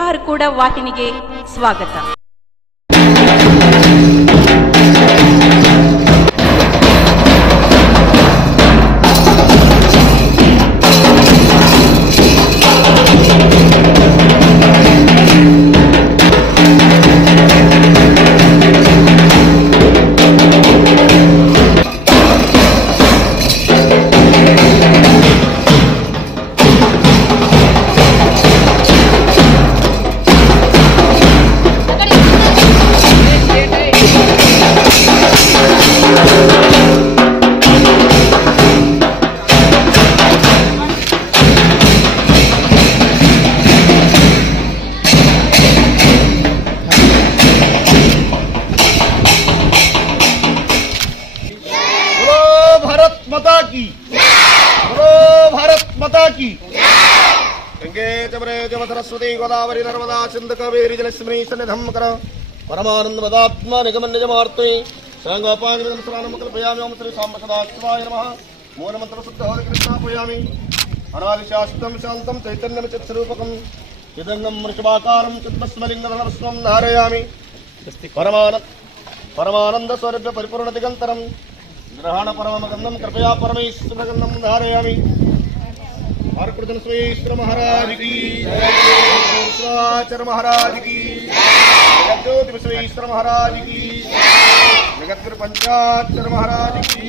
ಹಾರಕೂಡ ವಾಹಿನಿಗೆ ಸ್ವಾಗತ. सरस्वती गोदावरी नर्मदा सिंधु कावेरी जलस्मिनी सन्निधम कर परमानंद मदात्मा निगमन निजमार्ते संगोपांगम स्नानं कल्पयामि. ओम श्री सांब सदाशिवाय नमः. मूलमंत्र शुद्ध होदि कृष्णापयामि. अनादि शाश्वतं शान्तं चैतन्यं चित्स्वरूपकं चिदंगं वृषभाकारं चित्तस्मलिङ्गधरस्वं धारयामि. परमानंद स्वरूप परिपूर्ण दिगंतरं ग्रहण परमगंधं कृपया परमेश्वरगंधं धारयामि. आर्कुर्जन श्वेश्वर महाराज की जय, महाराज की जगज्योति विश्वेश्वर महाराज की जगतगुरु पंचाक्षर महाराज की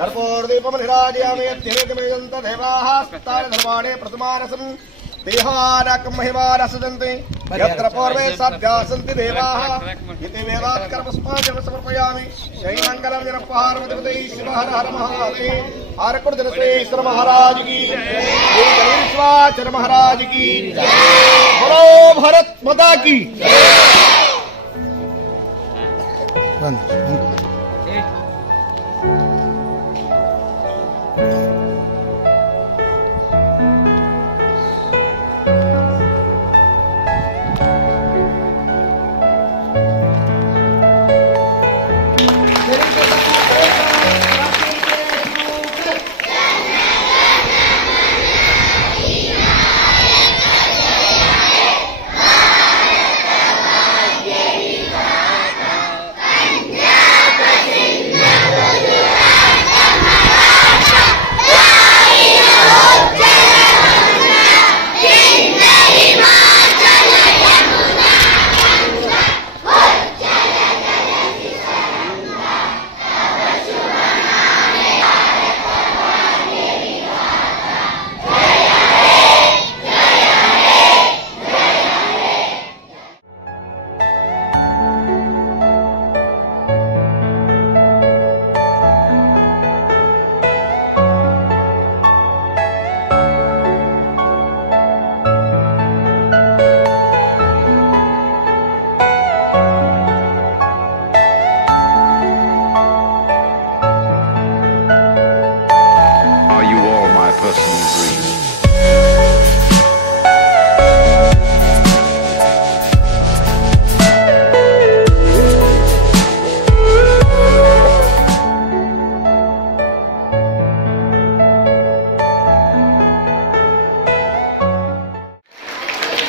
कर्पूरदीपमनिराजयामि. अध्येतमेयन्त देवाः स्तानि धर्माणि प्रथमारसन् देहानाकं महिमानसजन्ति यत्र पूर्वे सद्यासन्ति देवाः इति वेदात् कर्मस्माजं समर्पयामि. शैमङ्गलं जनपार्वतीपते शिव हर हर महादेव. आरकुर्जन श्रेष्ठ महाराज की जय, गणेश्वर महाराज की जय. बोलो भारत माता की.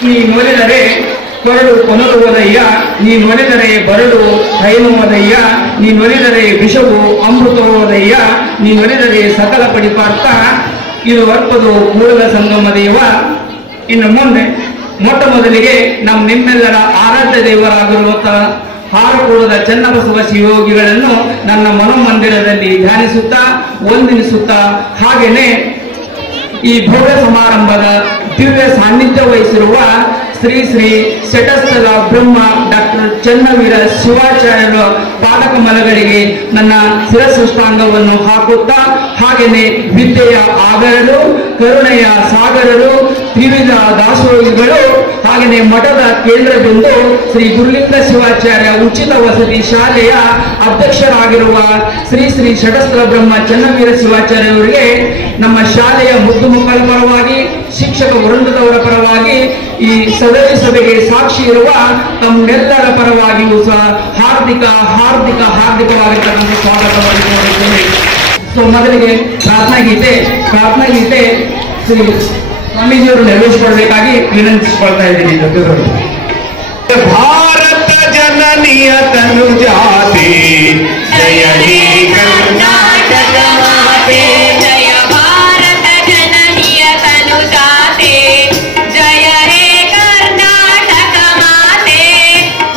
ನೀನೊಲಿದರೆ ಕೊರಡು ಕೊನರುವುದಯ್ಯ, ನೀನೊಲಿದರೆ ಬರಡು ಕೈನುವುದಯ್ಯ, ನೀನೊಲಿದರೆ ವಿಷವು ಅಮೃತವುದಯ್ಯ, ನೀನೊಲಿದರೆ ಸಕಲ ಪಡಿಪಾರ್ಥ. ಇದು ಅರ್ಪದು ಮೂಲ ಸಂಗಮ ದೇವ. ಇನ್ನು ಮುಂದೆ ಮೊಟ್ಟ ಮೊದಲಿಗೆ ನಿಮ್ಮೆಲ್ಲರ ಆರಾಧ್ಯ ದೇವರಾಗಿರುವಂತ ಹಾರಕೂಡದ ಚನ್ನಬಸವ ಶಿವಯೋಗಿಗಳನ್ನು ನನ್ನ ಮನೋಮಂದಿರದಲ್ಲಿ ಧ್ಯಾನಿಸುತ್ತಾ ವಂದಿಸುತ್ತಾ ಹಾಗೇನೆ ಈ ಭವ್ಯ ಸಮಾರಂಭದ ದಿವ್ಯ ಸಾನ್ನಿಧ್ಯ ವಹಿಸಿರುವ ಶ್ರೀ ಶ್ರೀ ಶಟಸ್ಥಲ ಬ್ರಹ್ಮ ಡಾಕ್ಟರ್ ಚನ್ನವೀರ ಶಿವಾಚಾರ್ಯರ ಪಾದಕಮಲಗಳಿಗೆ ನನ್ನ ಶಿರಸೃಷ್ಟಾಂಗವನ್ನು ಹಾಕುತ್ತಾ ಹಾಗೆಯೇ ವಿದ್ಯೆಯ ಆಗರರು, ಕರುಣೆಯ ಸಾಗರರು, ತ್ರಿವಿಧ ದಾಸೋಹಿಗಳು ಹಾಗೆಯೇ ಮಠದ ಕೇಂದ್ರ ಬಿಂದು ಶ್ರೀ ಗುರುಲಿಂಗ ಶಿವಾಚಾರ್ಯ ಉಚಿತ ವಸತಿ ಶಾಲೆಯ ಅಧ್ಯಕ್ಷರಾಗಿರುವ ಶ್ರೀ ಶ್ರೀ ಶಟಸ್ಥಲ ಬ್ರಹ್ಮ ಚನ್ನವೀರ ಶಿವಾಚಾರ್ಯವರಿಗೆ ನಮ್ಮ ಶಾಲೆಯ ಮುದ್ದು ಮಕ್ಕಳ ಪರವಾಗಿ, ಶಿಕ್ಷಕ ವೃಂದದವರ ಪರವಾಗಿ, ಈ ಸದರಿ ಸಭೆಗೆ ಸಾಕ್ಷಿ ಇರುವ ತಮ್ಮೆಲ್ಲರ ಪರವಾಗಿಯೂ ಸಹ ಹಾರ್ದಿಕವಾಗಿ ಸ್ವಾಗತವನ್ನು ಕೋರುತ್ತೇನೆ. ಸೊ ಮೊದಲಿಗೆ ಪ್ರಾರ್ಥನಾ ಗೀತೆ ಶ್ರೀ ಸ್ವಾಮೀಜಿಯವರು ನೆರವೇರಿಸಿಕೊಳ್ಬೇಕಾಗಿ ವಿನಂತಿಸಿಕೊಳ್ತಾ ಇದ್ದೀನಿ ಜೊತೆಗಳು. ಭಾರತ ಜನನಿಯ ತನು ಜಾತಿ ಜಯ ಹೇ ಕರ್ನಾಟಕ ಮಾತೆ, ಜಯ ಭಾರತ ಜನನಿಯ ತನು ಜಾತೆ, ಜಯ ಹೇ ಕರ್ನಾಟಕ ಮಾತೆ,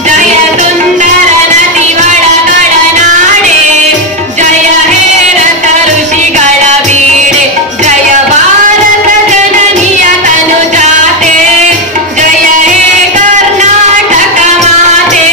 ಜಯ ಸುಂದರ ನದಿ ಒಳಗಳ ನಾಡೆ, ಜಯ ಹೇ ರಥ ಋಷಿಗಳ ಬೀಡೆ, ಜಯ ಭಾರತ ಜನನಿಯ ತನು ಜಾತೆ, ಜಯ ಹೇ ಕರ್ನಾಟಕ ಮಾತೆ.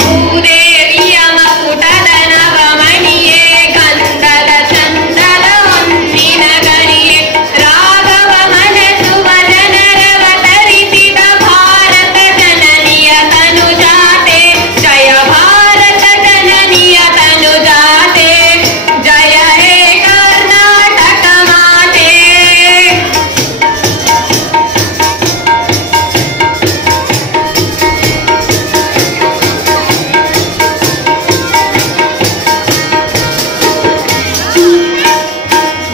ಭೂದೇವಿಯ ಮಕುಟದ ನವಮಣಿಯೇ, ಗಂಧದ ಚಂದದ ಹೊನ್ನಿನ ಗಣಿಯೇ, ರಾಘವ ಮನಸುವ ಜನರವತರಿಸಿದ ಭಾರತ ಜನನಿಯ ತನು ಜಾತೆ, ಜಯ ಭಾರತ ಜನನಿಯ ತನು ಜಾತೆ, ಜಯ ಹೇ ಕರ್ನಾಟಕ ಮಾತೆ.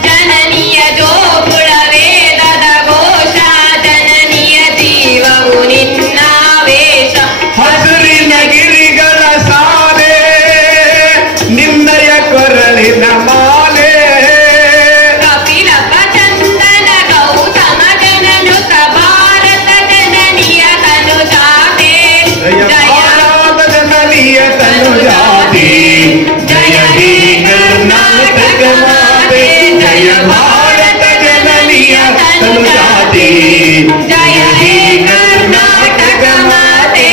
ಜನನಿಯ ಜೋಗುಳ ವೇದದ ಘೋಷ, ಜನನಿಯ ಜೀವವು ನಿನ್ನಾವೇಶ, ಹಸುರಿನ ಗಿರಿಗಳ ಸಾಲೆ ನಿನ್ನಯ ಕೊರಳಿನ ಮಾಲೆ, ಕಪಿಲಪ ಚಂದನ ಗೌತಮ ಜನನುತ ಭಾರತ ಜನನಿಯ ತನು ಜಾತೆ, ಜಯ ಭಾರತ ಜನನಿಯ ತನು ಜಾತಿ, ಜಯ ಹೇ ಕರ್ನಾಟಕ ಮಾತೆ, ಜಯ ಭಾರತ ಜನನಿಯ ತನು ಜಾತಿ, ಜಯ ಹೇ ಕರ್ನಾಟಕ ಮಾತೆ.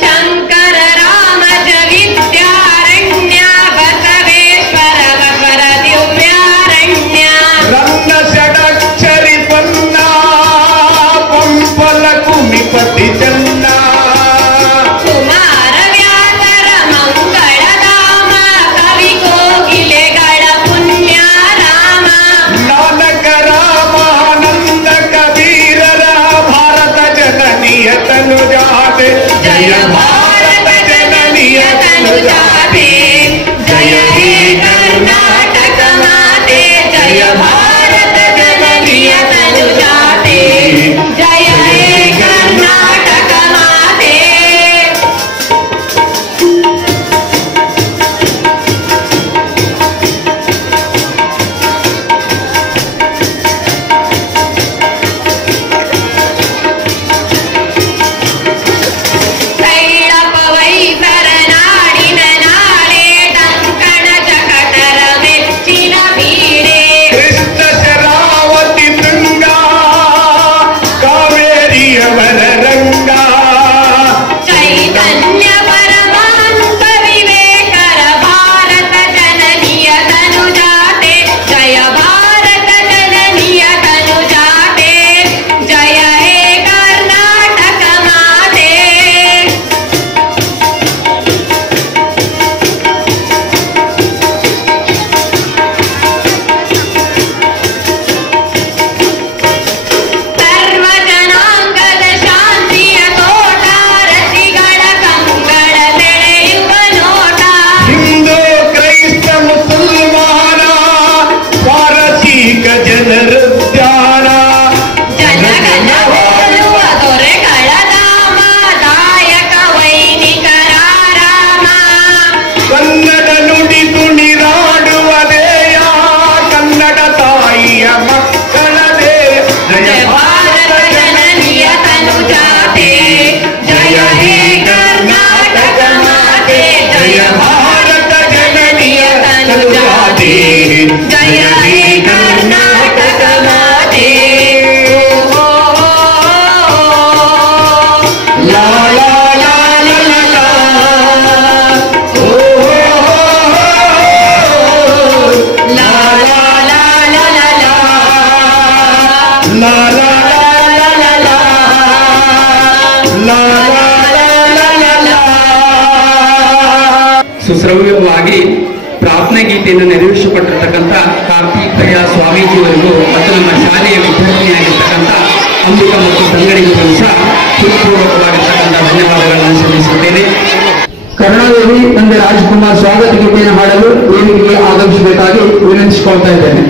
ಶಂಕರ ರಾಮಜ ವಿದ್ಯಾರಣ್ಯ, ಬಸವೇಶ್ವರ ಬಸವರ ದಿವ್ಯಾರಣ್ಯ, ರನ್ನ ಷಡಕ್ಷರಿ ಪನ್ನ ಪಂಪಲ ಕುಮಿಪತಿ ಚನ್ನ, ಕುಮಾರ ವ್ಯಾಸರ ಮಂಗಳಧಾಮ, ಕವಿ ಕೋಗಿಲೆಗಳ ಪುಣ್ಯ ರಾಮ, ನಾನಕ ರಾಮಾನಂದ ಕಬೀರರ ಭಾರತ ಜನನಿಯ ತನು ಜಾತೆ, ಜಯ ಭಾರತ ಜನನಿಯ ತನು ಜಾತೆ, ಜಯ ಹೇ ಕರ್ನಾಟಕ ಮಾತೆ, ಜಯ ಭಾರತ ಜನನಿಯ ತನು ಜಾತೆ, ಜಯ ಹೇ ಕರ್ನಾಟಕ ಮಾತೆ. ಕೈಳಪ ವೈಸರ ನಾಡಿನ ನಾಳೆ, ಟಂಕಣ ಚಕಟರ ಮೆಚ್ಚಿನ ಬೀಡೆ, ಕೃಷ್ಣ ಶರಾವತಿ ತುಂಗ ಕಾವೇರಿಯವರ ರಂಗ, ಚೈತನ್ಯ ಪರಮಾಂತ ವಿವೇಕರ ಭಾರತ ಜನನಿಯ ತನು ಜಾತೆ, ಜಯ ಭಾರತ ಜನನಿಯ ತನು ಜಾತೆ, ಜಯ ಹೇ ಕರ್ನಾಟಕ ಮಾತೆ. ಸರ್ವ ಜನಾಂಗದ ಶಾಂತಿಯ ತೋಟ, ರತಿಗಳ ಕಂಗಳ ಸೆಳೆಯುವ ನೋಟ, ಹಿಂದೂ ಕ್ರೈಸ್ತ ಮುಸಲ್ಮಾನ ಪಾರಸೀಕ ಜನರುದ್ಯಾನ, ಜನಗಣ ಹೋಲುವ ದೊರೆಗಳ ಧಾಮ, ದಾಯಕ ವೈನಿಕರ ರಾಮ, ಕನ್ನಡ ನುಡಿ ತುಣಿದಾಡುವ ದೇಯ, ಕನ್ನಡ ತಾಯಿಯ ಮಕ್ಕಳದೇ, ಜಯ ಭಾರತ ಜನನಿಯ ತನು ಜಾತೆ, ಜಯ ಹೇ ಕರ್ನಾಟಕ ಮಾತೆ, ಜಯ ಭಾರತ ಜನನಿಯ ತನು ಜಾತೆ, ಜಯ ಹೇ ಕರ್ನಾಟಕ ಮಾತೆ. ಲಾ ಲಾ ಲಾ ಲಾ ಲಾ ಲಾ. ಓ, ಲಾ ಲಾ ಲಾ ಲಾ ಸುಶ್ರವ್ಯವಾಗಿ ಪ್ರಾರ್ಥನೆ ಗೀತೆಯನ್ನು ನೆರವೇರಿಸಿಕೊಟ್ಟಿರ್ತಕ್ಕಂಥ ಕಾರ್ತಿಕಯ್ಯ ಸ್ವಾಮೀಜಿಯವರಿಗೂ ಮತ್ತು ನಮ್ಮ ಶಾಲೆಯ ವಿದ್ಯಾರ್ಥಿನಿಯಾಗಿರ್ತಕ್ಕಂಥ ಅಂಬಿಕಾ ಮತ್ತು ಸಂಗಡಿಗರಿಗೂ ಸಹ ಹೃತ್ಪೂರ್ವಕವಾಗಿರ್ತಕ್ಕಂಥ ಧನ್ಯವಾದಗಳನ್ನು ಸಲ್ಲಿಸುತ್ತೇನೆ. ಕರುಣಾದೇವಿ ತಂದೆ ರಾಜ್ಕುಮಾರ್ ಸ್ವಾಗತ ಗೀತೆಯನ್ನು ಹಾಡಲು ವೇದಿಕೆಗೆ ಆಗಮಿಸಬೇಕಾಗಿ ವಿನಂತಿಸಿಕೊಳ್ತಾ ಇದ್ದೇನೆ.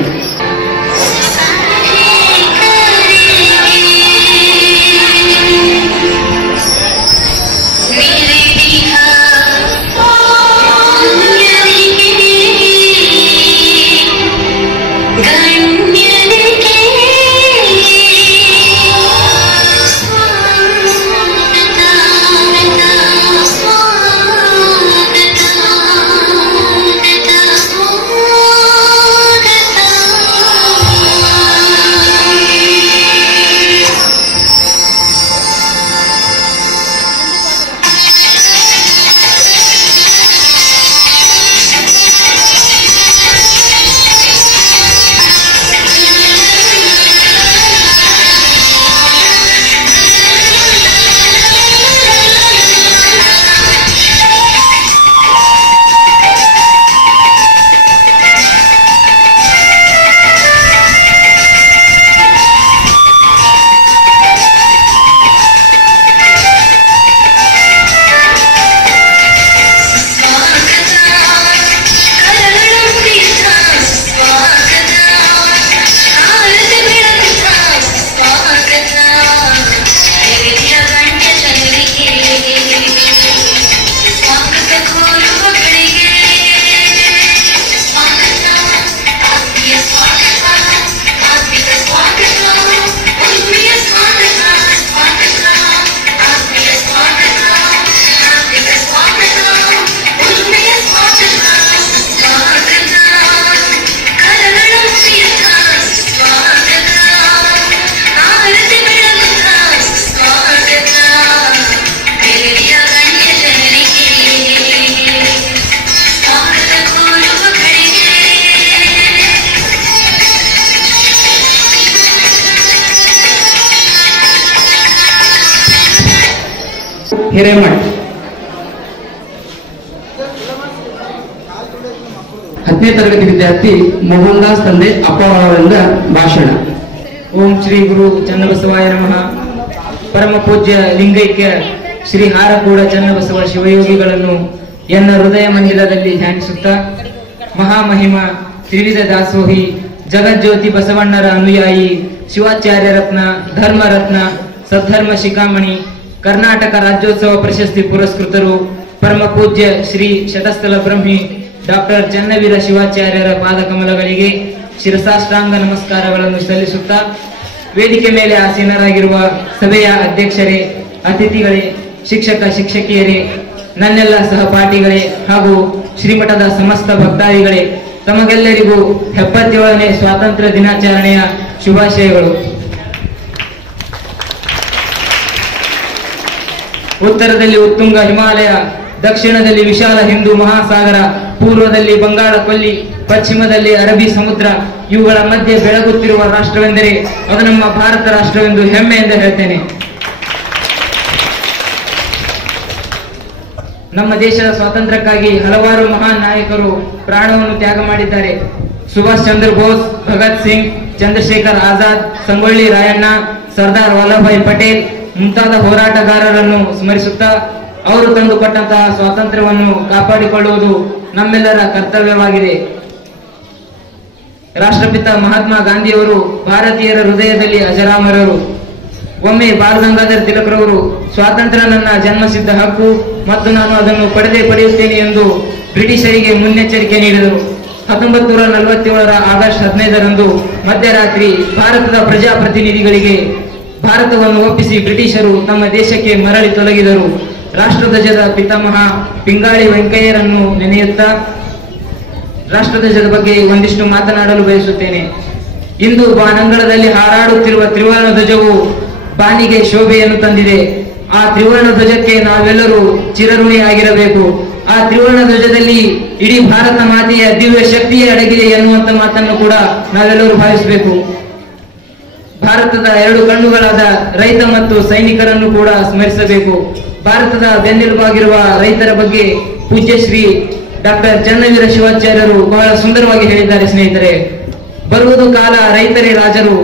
ಹಿರೇಮಠ್ 10ನೇ ತರಗತಿ ವಿದ್ಯಾರ್ಥಿ ಮೋಹನ್ ದಾಸ್ ತಂದೆ ಅಪ್ಪವರಿಂದ ಭಾಷಣ. ಓಂ ಶ್ರೀ ಗುರು ಚನ್ನಬಸವಾಯ ನಮಃ. ಪರಮ ಪೂಜ್ಯ ಲಿಂಗೈಕ್ಯ ಶ್ರೀ ಹಾರಕೂಡ ಚನ್ನಬಸವ ಶಿವಯೋಗಿಗಳನ್ನು ಎನ್ನ ಹೃದಯ ಮಂದಿರದಲ್ಲಿ ಧ್ಯಾನಿಸುತ್ತಾ ಮಹಾಮಹಿಮ ತ್ರಿವಿಧ ದಾಸೋಹಿ ಜಗಜ್ಯೋತಿ ಬಸವಣ್ಣರ ಅನುಯಾಯಿ ಶಿವಾಚಾರ್ಯ ರತ್ನ ಧರ್ಮರತ್ನ ಸದ್ಧರ್ಮ ಶಿಖಾಮಣಿ ಕರ್ನಾಟಕ ರಾಜ್ಯೋತ್ಸವ ಪ್ರಶಸ್ತಿ ಪುರಸ್ಕೃತರು ಪರಮ ಪೂಜ್ಯ ಶ್ರೀ ಶತಸ್ಥಲ ಬ್ರಹ್ಮಿ ಡಾಕ್ಟರ್ ಚನ್ನವೀರ ಶಿವಾಚಾರ್ಯರ ಪಾದಕಮಲಗಳಿಗೆ ಶಿರಸಾಷ್ಟಾಂಗ ನಮಸ್ಕಾರಗಳನ್ನು ಸಲ್ಲಿಸುತ್ತಾ ವೇದಿಕೆ ಮೇಲೆ ಆಸೀನರಾಗಿರುವ ಸಭೆಯ ಅಧ್ಯಕ್ಷರೇ, ಅತಿಥಿಗಳೇ, ಶಿಕ್ಷಕ ಶಿಕ್ಷಕಿಯರೇ, ನನ್ನೆಲ್ಲ ಸಹಪಾಠಿಗಳೇ ಹಾಗೂ ಶ್ರೀಮಠದ ಸಮಸ್ತ ಭಕ್ತಾದಿಗಳೇ, ತಮಗೆಲ್ಲರಿಗೂ 77ನೇ ಸ್ವಾತಂತ್ರ್ಯ ದಿನಾಚರಣೆಯ ಶುಭಾಶಯಗಳು. ಉತ್ತರದಲ್ಲಿ ಉತ್ತುಂಗ ಹಿಮಾಲಯ, ದಕ್ಷಿಣದಲ್ಲಿ ವಿಶಾಲ ಹಿಂದೂ ಮಹಾಸಾಗರ, ಪೂರ್ವದಲ್ಲಿ ಬಂಗಾಳ ಕೊಲ್ಲಿ, ಪಶ್ಚಿಮದಲ್ಲಿ ಅರಬ್ಬಿ ಸಮುದ್ರ, ಇವುಗಳ ಮಧ್ಯೆ ಬೆಳಗುತ್ತಿರುವ ರಾಷ್ಟ್ರವೆಂದರೆ ಅದು ನಮ್ಮ ಭಾರತ ರಾಷ್ಟ್ರವೆಂದು ಹೆಮ್ಮೆಯಿಂದ ಹೇಳ್ತೇನೆ. ನಮ್ಮ ದೇಶದ ಸ್ವಾತಂತ್ರ್ಯಕ್ಕಾಗಿ ಹಲವಾರು ಮಹಾನ್ ನಾಯಕರು ಪ್ರಾಣವನ್ನು ತ್ಯಾಗ ಮಾಡಿದ್ದಾರೆ. ಸುಭಾಷ್ ಚಂದ್ರ ಬೋಸ್, ಭಗತ್ ಸಿಂಗ್, ಚಂದ್ರಶೇಖರ್ ಆಜಾದ್, ಸಂಗೊಳ್ಳಿ ರಾಯಣ್ಣ, ಸರ್ದಾರ್ ವಲ್ಲಭಭಾಯಿ ಪಟೇಲ್ ಮುಂತಾದ ಹೋರಾಟಗಾರರನ್ನು ಸ್ಮರಿಸುತ್ತಾ ಅವರು ತಂದುಕೊಟ್ಟಂತಹ ಸ್ವಾತಂತ್ರ್ಯವನ್ನು ಕಾಪಾಡಿಕೊಳ್ಳುವುದು ನಮ್ಮೆಲ್ಲರ ಕರ್ತವ್ಯವಾಗಿದೆ. ರಾಷ್ಟ್ರಪಿತ ಮಹಾತ್ಮ ಗಾಂಧಿಯವರು ಭಾರತೀಯರ ಹೃದಯದಲ್ಲಿ ಅಜರಾಮರರು. ಒಮ್ಮೆ ಬಾಲ ಗಂಗಾಧರ್ ತಿಲಕರವರು ಸ್ವಾತಂತ್ರ್ಯ ನನ್ನ ಜನ್ಮಸಿದ್ಧ ಹಕ್ಕು ಮತ್ತು ನಾನು ಅದನ್ನು ಪಡೆದೇ ಪಡೆಯುತ್ತೇನೆ ಎಂದು ಬ್ರಿಟಿಷರಿಗೆ ಮುನ್ನೆಚ್ಚರಿಕೆ ನೀಡಿದರು. 1947ರ ಆಗಸ್ಟ್ 15ರಂದು ಮಧ್ಯರಾತ್ರಿ ಭಾರತದ ಪ್ರಜಾಪ್ರತಿನಿಧಿಗಳಿಗೆ ಭಾರತವನ್ನು ಒಪ್ಪಿಸಿ ಬ್ರಿಟಿಷರು ತಮ್ಮ ದೇಶಕ್ಕೆ ಮರಳಿ ತೊಲಗಿದರು. ರಾಷ್ಟ್ರಧ್ವಜದ ಪಿತಾಮಹ ಪಿಂಗಾಳಿ ವೆಂಕಯ್ಯರನ್ನು ನೆನೆಯುತ್ತಾ ರಾಷ್ಟ್ರಧ್ವಜದ ಬಗ್ಗೆ ಒಂದಿಷ್ಟು ಮಾತನಾಡಲು ಬಯಸುತ್ತೇನೆ. ಇಂದು ಬಾನಂಗಳದಲ್ಲಿ ಹಾರಾಡುತ್ತಿರುವ ತ್ರಿವರ್ಣ ಧ್ವಜವು ಬಾನಿಗೆ ಶೋಭೆಯನ್ನು ತಂದಿದೆ. ಆ ತ್ರಿವರ್ಣ ಧ್ವಜಕ್ಕೆ ನಾವೆಲ್ಲರೂ ಚಿರಋಣಿಯಾಗಿರಬೇಕು. ಆ ತ್ರಿವರ್ಣ ಧ್ವಜದಲ್ಲಿ ಇಡೀ ಭಾರತ ಮಾತೆಯ ದಿವ್ಯ ಶಕ್ತಿಯೇ ಅಡಗಿದೆ ಎನ್ನುವಂತ ಮಾತನ್ನು ಕೂಡ ನಾವೆಲ್ಲರೂ ಭಾವಿಸಬೇಕು. ಭಾರತದ ಎರಡು ಕಣ್ಣುಗಳಾದ ರೈತ ಮತ್ತು ಸೈನಿಕರನ್ನು ಕೂಡ ಸ್ಮರಿಸಬೇಕು. ಭಾರತದ ಬೆನ್ನೆಲುಬಾಗಿರುವ ರೈತರ ಬಗ್ಗೆ ಪೂಜ್ಯ ಶ್ರೀ ಡಾಕ್ಟರ್ ಚನ್ನವೀರ ಶಿವಾಚಾರ್ಯರು ಬಹಳ ಸುಂದರವಾಗಿ ಹೇಳಿದ್ದಾರೆ ಸ್ನೇಹಿತರೆ. ಬರುವುದು ಕಾಲ ರೈತರೇ ರಾಜರು,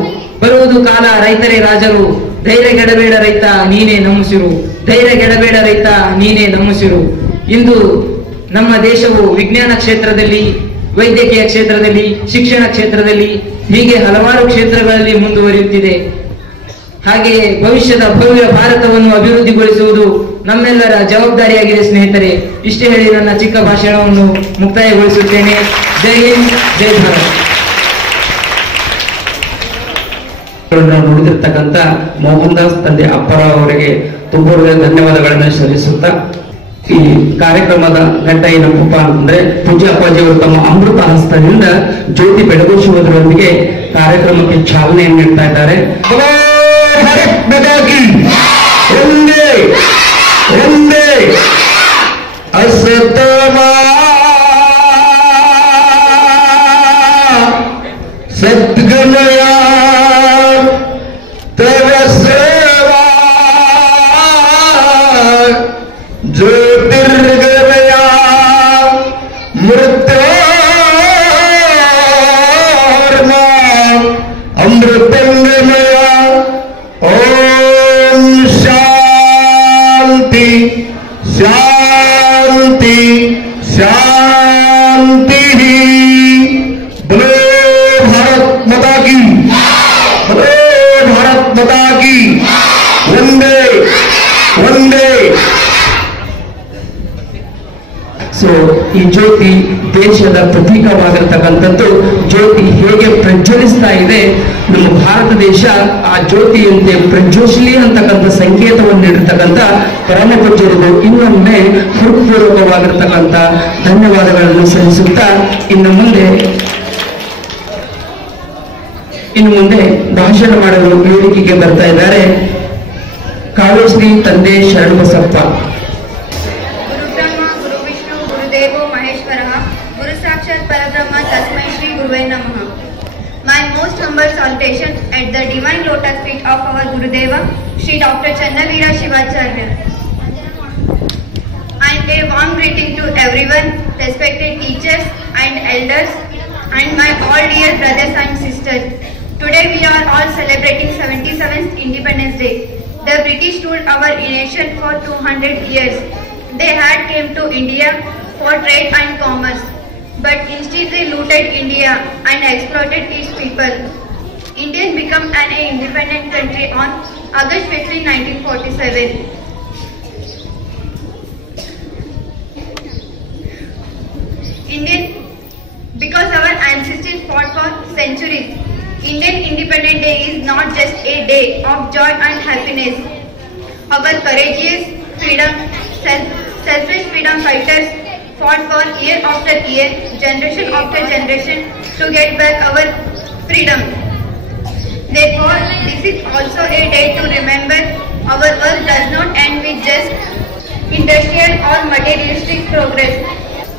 ಬರುವುದು ಕಾಲ ರೈತರೇ ರಾಜರು, ಧೈರ್ಯಗೆಡಬೇಡ ರೈತ ನೀನೇ ನಮ್ಮುಸಿರು, ಧೈರ್ಯಗೆಡಬೇಡ ರೈತ ನೀನೇ ನಮ್ಮುಸಿರು. ಇಂದು ನಮ್ಮ ದೇಶವು ವಿಜ್ಞಾನ ಕ್ಷೇತ್ರದಲ್ಲಿ, ವೈದ್ಯಕೀಯ ಕ್ಷೇತ್ರದಲ್ಲಿ, ಶಿಕ್ಷಣ ಕ್ಷೇತ್ರದಲ್ಲಿ ಹೀಗೆ ಹಲವಾರು ಕ್ಷೇತ್ರಗಳಲ್ಲಿ ಮುಂದುವರಿಯುತ್ತಿದೆ. ಹಾಗೆಯೇ ಭವಿಷ್ಯದ ಭವ್ಯ ಭಾರತವನ್ನು ಅಭಿವೃದ್ಧಿಗೊಳಿಸುವುದು ನಮ್ಮೆಲ್ಲರ ಜವಾಬ್ದಾರಿಯಾಗಿದೆ ಸ್ನೇಹಿತರೆ. ಇಷ್ಟೇ ಹೇಳಿ ನನ್ನ ಚಿಕ್ಕ ಭಾಷಣವನ್ನು ಮುಕ್ತಾಯಗೊಳಿಸುತ್ತೇನೆ. ಜೈ ಹಿಂದ್, ಜೈ ಭಾರತ್. ನುಡಿದಿರ್ತಕ್ಕಂಥ ಮೋಹನ್ ದಾಸ್ ತಂದೆ ಅಪ್ಪಾರಾವ್ ಅವರಿಗೆ ತುಂಬ ಧನ್ಯವಾದಗಳನ್ನು ಸಲ್ಲಿಸುತ್ತಾ, ಈ ಕಾರ್ಯಕ್ರಮದ ಗಂಟ ಏನಪ್ಪಾ ಅಂತಂದ್ರೆ ಪೂಜ್ಯ ಅಪ್ಪಾಜಿ ಅವರು ತಮ್ಮ ಅಮೃತ ಹಸ್ತದಿಂದ ಜ್ಯೋತಿ ಬೆಳಗಿಸುವುದರೊಂದಿಗೆ ಕಾರ್ಯಕ್ರಮಕ್ಕೆ ಚಾಲನೆಯನ್ನು ನೀಡ್ತಾ ಇದ್ದಾರೆ. ಒಂದೇ ಒಂದೇ ಅಸತಮ ಸದ್ಗಮಯ ತವ ಸೇವಾ ಜ್ಯೋತಿರ್ಗಮಯ ಮೃತ್ಯೋರ್ಮ ಅಮೃತಂಗಮಯ. ಓಂ ಶಾಂತಿ ಶಾಂತಿ ಶಾಂತಿ. बोलो भारत माता की, बोलो भारत माता की. वंदे वंदे. ಸೊ ಈ ಜ್ಯೋತಿ ದೇಶದ ಪ್ರತೀಕವಾಗಿರ್ತಕ್ಕಂಥದ್ದು. ಜ್ಯೋತಿ ಹೇಗೆ ಪ್ರಜ್ವಲಿಸ್ತಾ ಇದೆ, ನಮ್ಮ ಭಾರತ ದೇಶ ಆ ಜ್ಯೋತಿಯಂತೆ ಪ್ರಜ್ವಲಿಸಲಿ ಅಂತಕ್ಕಂಥ ಸಂಕೇತವನ್ನು ನೀಡಿರ್ತಕ್ಕಂಥ ಪರಮ ಪೂಜ್ಯರಿಗೂ ಇನ್ನೊಮ್ಮೆ ಹೃತ್ಪೂರ್ವಕವಾಗಿರ್ತಕ್ಕಂಥ ಧನ್ಯವಾದಗಳನ್ನು ಸಲ್ಲಿಸುತ್ತಾ ಇನ್ನು ಮುಂದೆ ಭಾಷಣ ಮಾಡಲು ವೇದಿಕೆಗೆ ಬರ್ತಾ ಇದ್ದಾರೆ ಕಾವೇಶ್ರೀ ತಂದೆ Sharanabasappa. My most humble salutation at the divine lotus feet of our Gurudeva, Shri Dr. Channavira Shivacharya. And a warm greeting to everyone, respected teachers and elders, and my all dear brothers and sisters. Today we are all celebrating 77th Independence Day. The British ruled our nation for 200 years. They had came to India for trade and commerce. But instead they looted India and exploited its people. India became an independent country on August 15, 1947. Because our ancestors fought for centuries, Indian Independence Day is not just a day of joy and happiness. Our courageous selfless freedom fighters fought for year after year, generation after generation to get back our freedom. Therefore, this is also a day to remember our work does not end with just industrial or materialistic progress.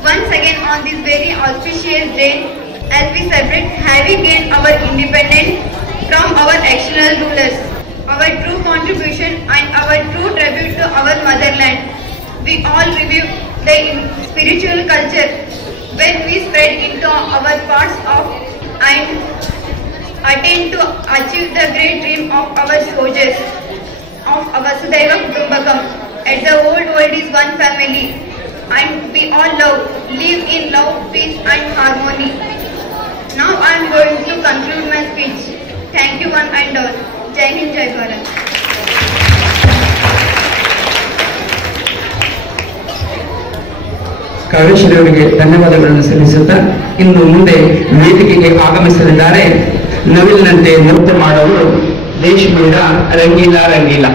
Once again on this very auspicious day, as we celebrate having gained our independence from our external rulers, our true contribution and our true tribute to our motherland, we all review the spiritual culture when we spread into our parts of and attain to achieve the great dream of our soldiers of Vasudhaiva Kutumbakam. As the whole world is one family and we all live in love, peace and harmony. Now I am going to conclude my speech. Thank you one and all. Jai Hind, Jai Bharat. ಕಾವೇಶ್ವರಿ ಅವರಿಗೆ ಧನ್ಯವಾದಗಳನ್ನು ಸಲ್ಲಿಸುತ್ತಾ ಇನ್ನು ಮುಂದೆ ವೇದಿಕೆಗೆ ಆಗಮಿಸಲಿದ್ದಾರೆ ನವಿಲಿನಂತೆ ನೃತ್ಯ ಮಾಡುವವರು ರೇಷ್ಮೀರ Rangeela Rangeela.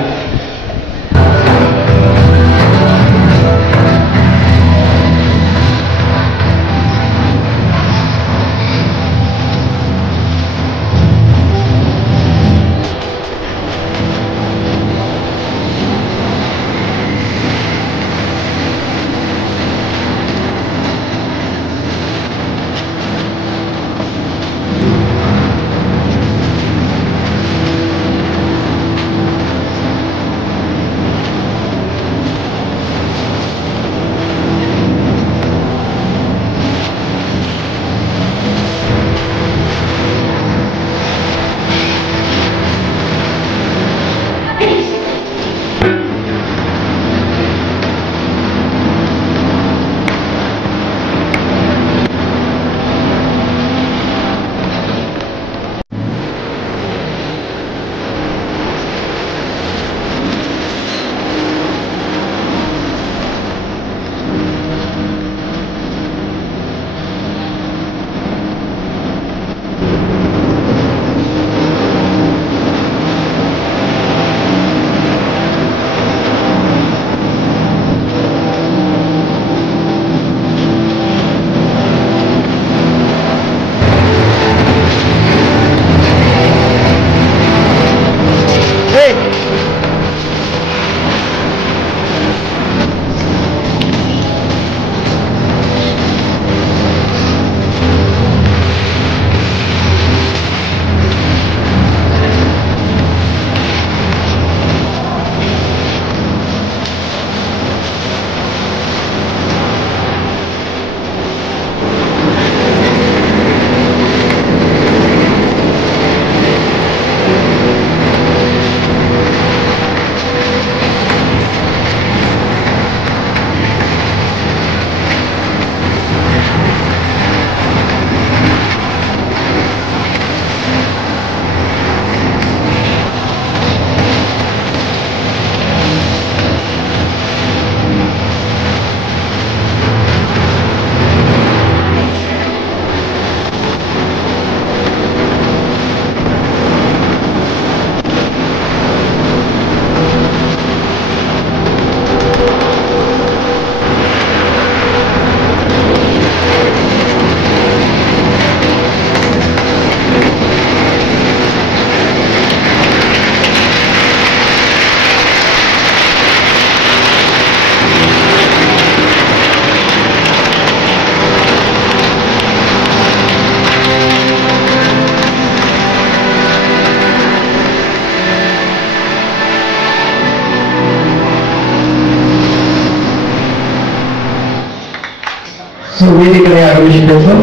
So ವೇದಿಕೆಗೆ ಆಗಮಿಸಬೇಕು.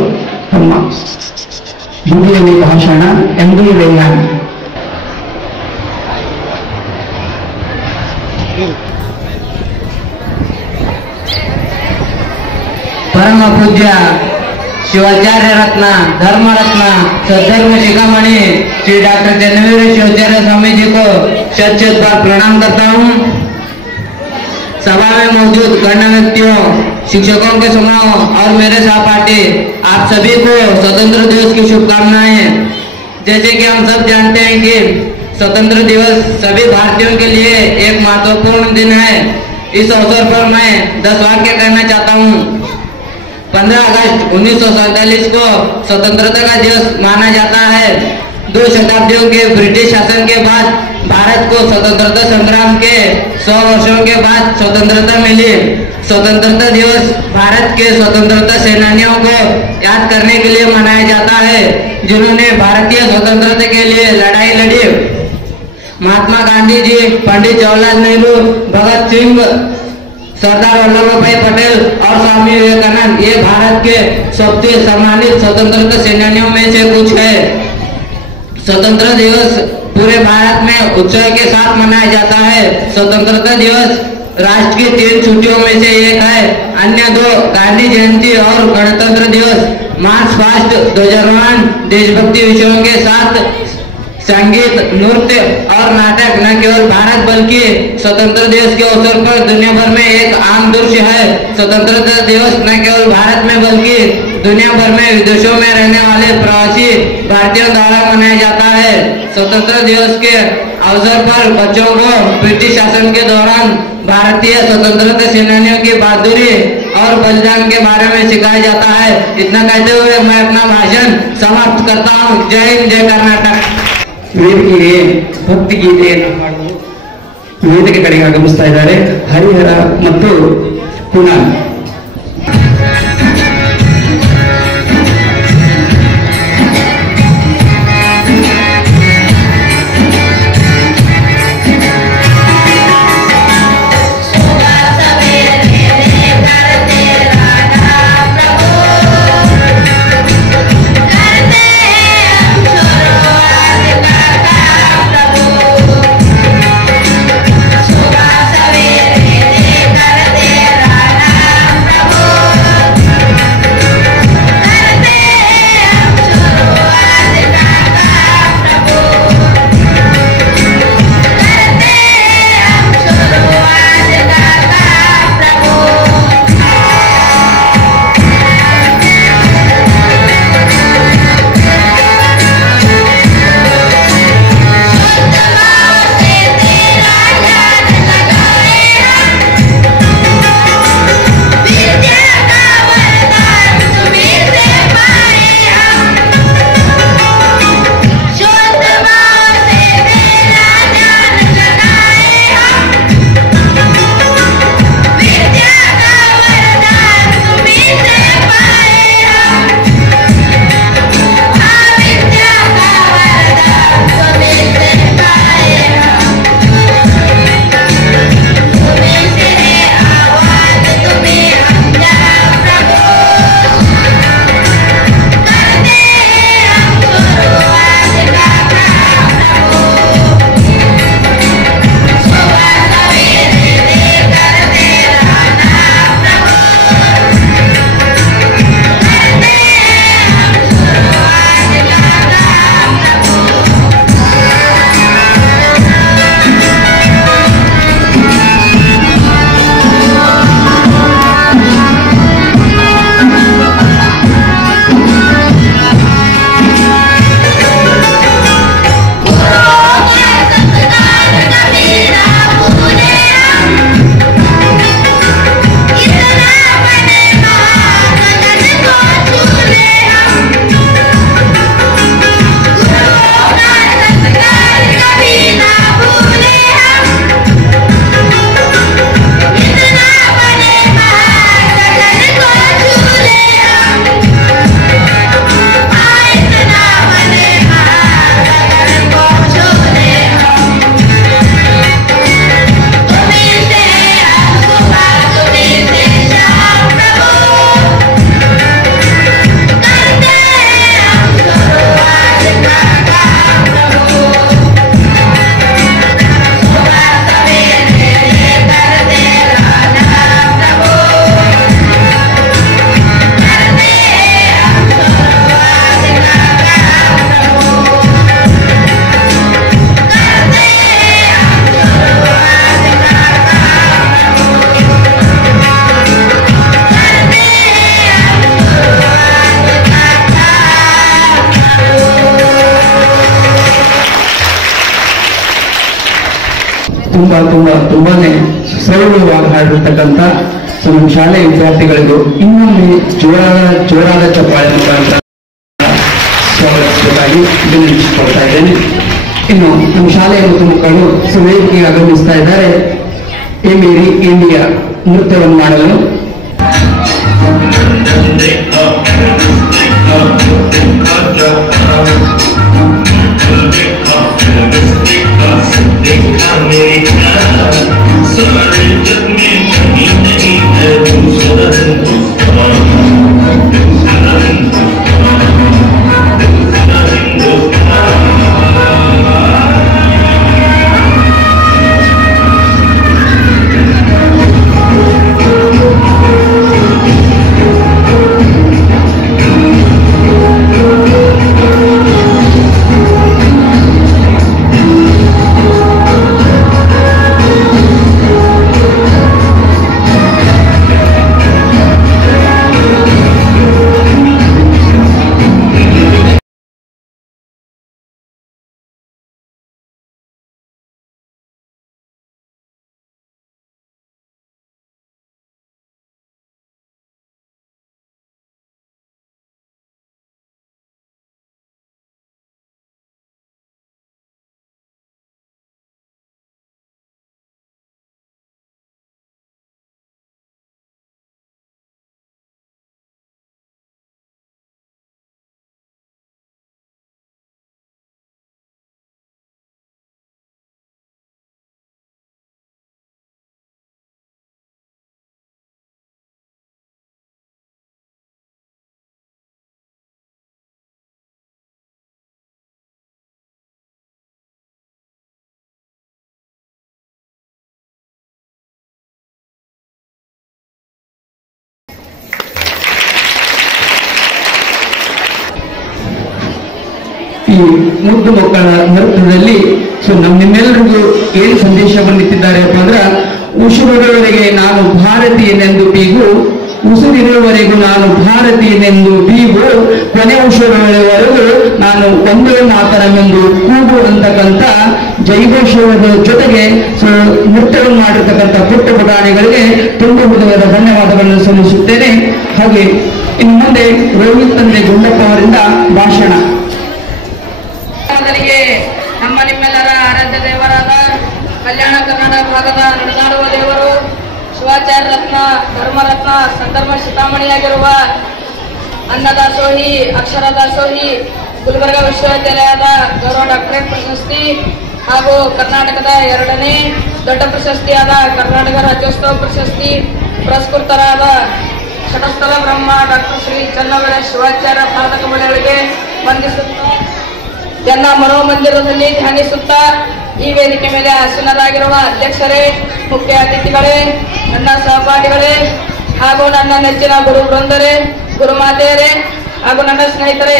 ತಮ್ಮ ಹಿಂದಿಯಲ್ಲಿ ಭಾಷಣ MD ರೇಯಾನ್. परम पूज्य शिवाचार्य रत्न धर्म रत्न सद्धर्म शिखामणि श्री डॉक्टर चंद्रवीर शिवाचार्य स्वामी जी को शत शत बार प्रणाम करता हूँ। सभा में मौजूद गण्य व्यक्तियों, शिक्षकों के समूह और मेरे सहपाठी, आप सभी को स्वतंत्र दिवस की शुभकामनाएं। जैसे कि हम सब जानते हैं कि स्वतंत्र दिवस सभी भारतीयों के लिए एक महत्वपूर्ण दिन है। इस अवसर पर मैं 10 वाक्य कहना चाहता हूँ। 15 अगस्त 1947 को स्वतंत्रता का दिवस माना जाता है। 2 शताब्दियों के ब्रिटिश शासन के बाद भारत को स्वतंत्रता संग्राम के 100 वर्षों के बाद स्वतंत्रता मिली। स्वतंत्रता दिवस भारत के स्वतंत्रता सेनानियों को याद करने के लिए मनाया जाता है, जिन्होंने भारतीय स्वतंत्रता के लिए लड़ाई लड़ी। महात्मा गांधी जी, पंडित जवाहरलाल नेहरू, भगत सिंह, सरदार वल्लभ भाई पटेल और स्वामी विवेकानंद ये भारत के सबसे सम्मानित स्वतंत्रता सेनानियों में से कुछ है। स्वतंत्रता दिवस पूरे भारत में उत्सव के साथ मनाया जाता है। स्वतंत्रता दिवस राष्ट्र की 3 छुट्टियों में से एक है। अन्य 2 गांधी जयंती और गणतंत्र दिवस। मार्च पास्ट ध्वजारोहण, देशभक्ति विषयों के साथ संगीत, नृत्य और नाटक न केवल भारत बल्कि स्वतंत्रता दिवस के अवसर पर दुनिया भर में एक आम दृश्य है। स्वतंत्रता दिवस न केवल भारत में बल्कि दुनिया भर में विदेशों में रहने वाले प्रवासी भारतीयों द्वारा मनाया जाता है। स्वतंत्रता दिवस के अवसर पर बच्चों को ब्रिटिश शासन के दौरान भारतीय स्वतंत्रता सेनानियों की बहादुरी और बलिदान के बारे में सिखाया जाता है। इतना कहते हुए मैं अपना भाषण समाप्त करता हूँ। जय हिंद, जय कर्नाटक। ವೇದಿಕೆಗೆ ಭಕ್ತಿ ಗೀತೆಯನ್ನು ಹಾಡಲು ವೇದಿಕೆ ಕಡೆಗೆ ಆಗಮಿಸ್ತಾ ಇದ್ದಾರೆ ಹರಿಹರ ಮತ್ತು ಕುಣಾಲ್. सुबह सवेरे करते ತುಂಬಾನೇ ಸರಳವಾಗಿ ಹಾಡಿರ್ತಕ್ಕಂಥ ನಮ್ಮ ಶಾಲೆಯ ವಿದ್ಯಾರ್ಥಿಗಳಿಗೂ ಇನ್ನೊಮ್ಮೆ ಜೋರಾದ ಚಪ್ಪಾಳೆ ಮುಖಾಂತರ ಸ್ವಾಗತಿಸಬೇಕಾಗಿ ವಿನಂತಿಸಿಕೊಳ್ತಾ ಇದ್ದೇನೆ. ಇನ್ನು ನಮ್ಮ ಶಾಲೆಯ ಮಕ್ಕಳು ವೇದಿಕೆಗೆ ಆಗಮಿಸ್ತಾ ಇದ್ದಾರೆ. ಎಮೇರಿ ಇಂಡಿಯಾ ನೃತ್ಯವನ್ನು ಮಾಡಲು ಈ ಮುದ್ದು ಮಕ್ಕಳ ನೃತ್ಯದಲ್ಲಿ ನಿಮ್ಮೆಲ್ಲರಿಗೂ ಏನು ಸಂದೇಶ ಬಂದಿದ್ದಾರೆ ಅಂದ್ರೆ, ಉಸಿರುವರೆಗೆ ನಾನು ಭಾರತೀಯನೆಂದು ಬೀಗು, ಉಸಿರಿರುವವರೆಗೂ ನಾನು ಭಾರತೀಯನೆಂದು ಬೀಗು, ಕೊನೆ ಉಸಿರುವರೆಗೂ ನಾನು ಒಂದೇ ಮಾತರಮೆಂದು ಕೂಗು ಅಂತಕ್ಕಂಥ ಜೈಘೋಷದ ಜೊತೆಗೆ ನೃತ್ಯವನ್ನು ಮಾಡಿರ್ತಕ್ಕಂಥ ಪುಟ್ಟ ಪುಟಾಣಿಗಳಿಗೆ ತುಂಬ ಹೃದಯದ ಧನ್ಯವಾದಗಳನ್ನು ಸಲ್ಲಿಸುತ್ತೇನೆ. ಹಾಗೆ ಇನ್ನು ಮುಂದೆ ರೋಹಿತ್ ತಂದೆ ಗುಂಡಪ್ಪ ಅವರಿಂದ ಭಾಷಣ. ನಮ್ಮ ನಿಮ್ಮೆಲ್ಲರ ಆರಾಧ್ಯ ದೇವರಾದ ಕಲ್ಯಾಣ ಕರ್ನಾಟಕ ಭಾಗದ ನಡೆದಾಡುವ ದೇವರು, ಶಿವಾಚಾರ್ಯ ರತ್ನ, ಧರ್ಮರತ್ನ, ಸಂಧರ್ಮ ಶಿಖಾಮಣಿಯಾಗಿರುವ ಅನ್ನದಾಸೋಹಿ, ಅಕ್ಷರದಾಸೋಹಿ, ಗುಲ್ಬರ್ಗಾ ವಿಶ್ವವಿದ್ಯಾಲಯದ ಗೌರವ ಡಾಕ್ಟರೇಟ್ ಪ್ರಶಸ್ತಿ ಹಾಗೂ ಕರ್ನಾಟಕದ 2ನೇ ದೊಡ್ಡ ಪ್ರಶಸ್ತಿಯಾದ ಕರ್ನಾಟಕ ರಾಜ್ಯೋತ್ಸವ ಪ್ರಶಸ್ತಿ ಪುರಸ್ಕೃತರಾದ ಷಟಸ್ಥಲ ಬ್ರಹ್ಮ ಡಾಕ್ಟರ್ ಶ್ರೀ ಚನ್ನವೀರ ಶಿವಾಚಾರ್ಯ ಪಾದಕಮಲಗಳಿಗೆ ವಂದಿಸುತ್ತಾ ಎಲ್ಲ ಮನೋಮಂದಿರದಲ್ಲಿ ಧ್ಯಾನಿಸುತ್ತಾ ಈ ವೇದಿಕೆ ಮೇಲೆ ಆಸೀನರಾಗಿರುವ ಅಧ್ಯಕ್ಷರೇ, ಮುಖ್ಯ ಅತಿಥಿಗಳೇ, ನನ್ನ ಸಹಪಾಠಿಗಳೇ ಹಾಗೂ ನನ್ನ ನೆಚ್ಚಿನ ಗುರು ವೃಂದರೇ, ಗುರುಮಾತೆಯರೇ ಹಾಗೂ ನನ್ನ ಸ್ನೇಹಿತರೆ,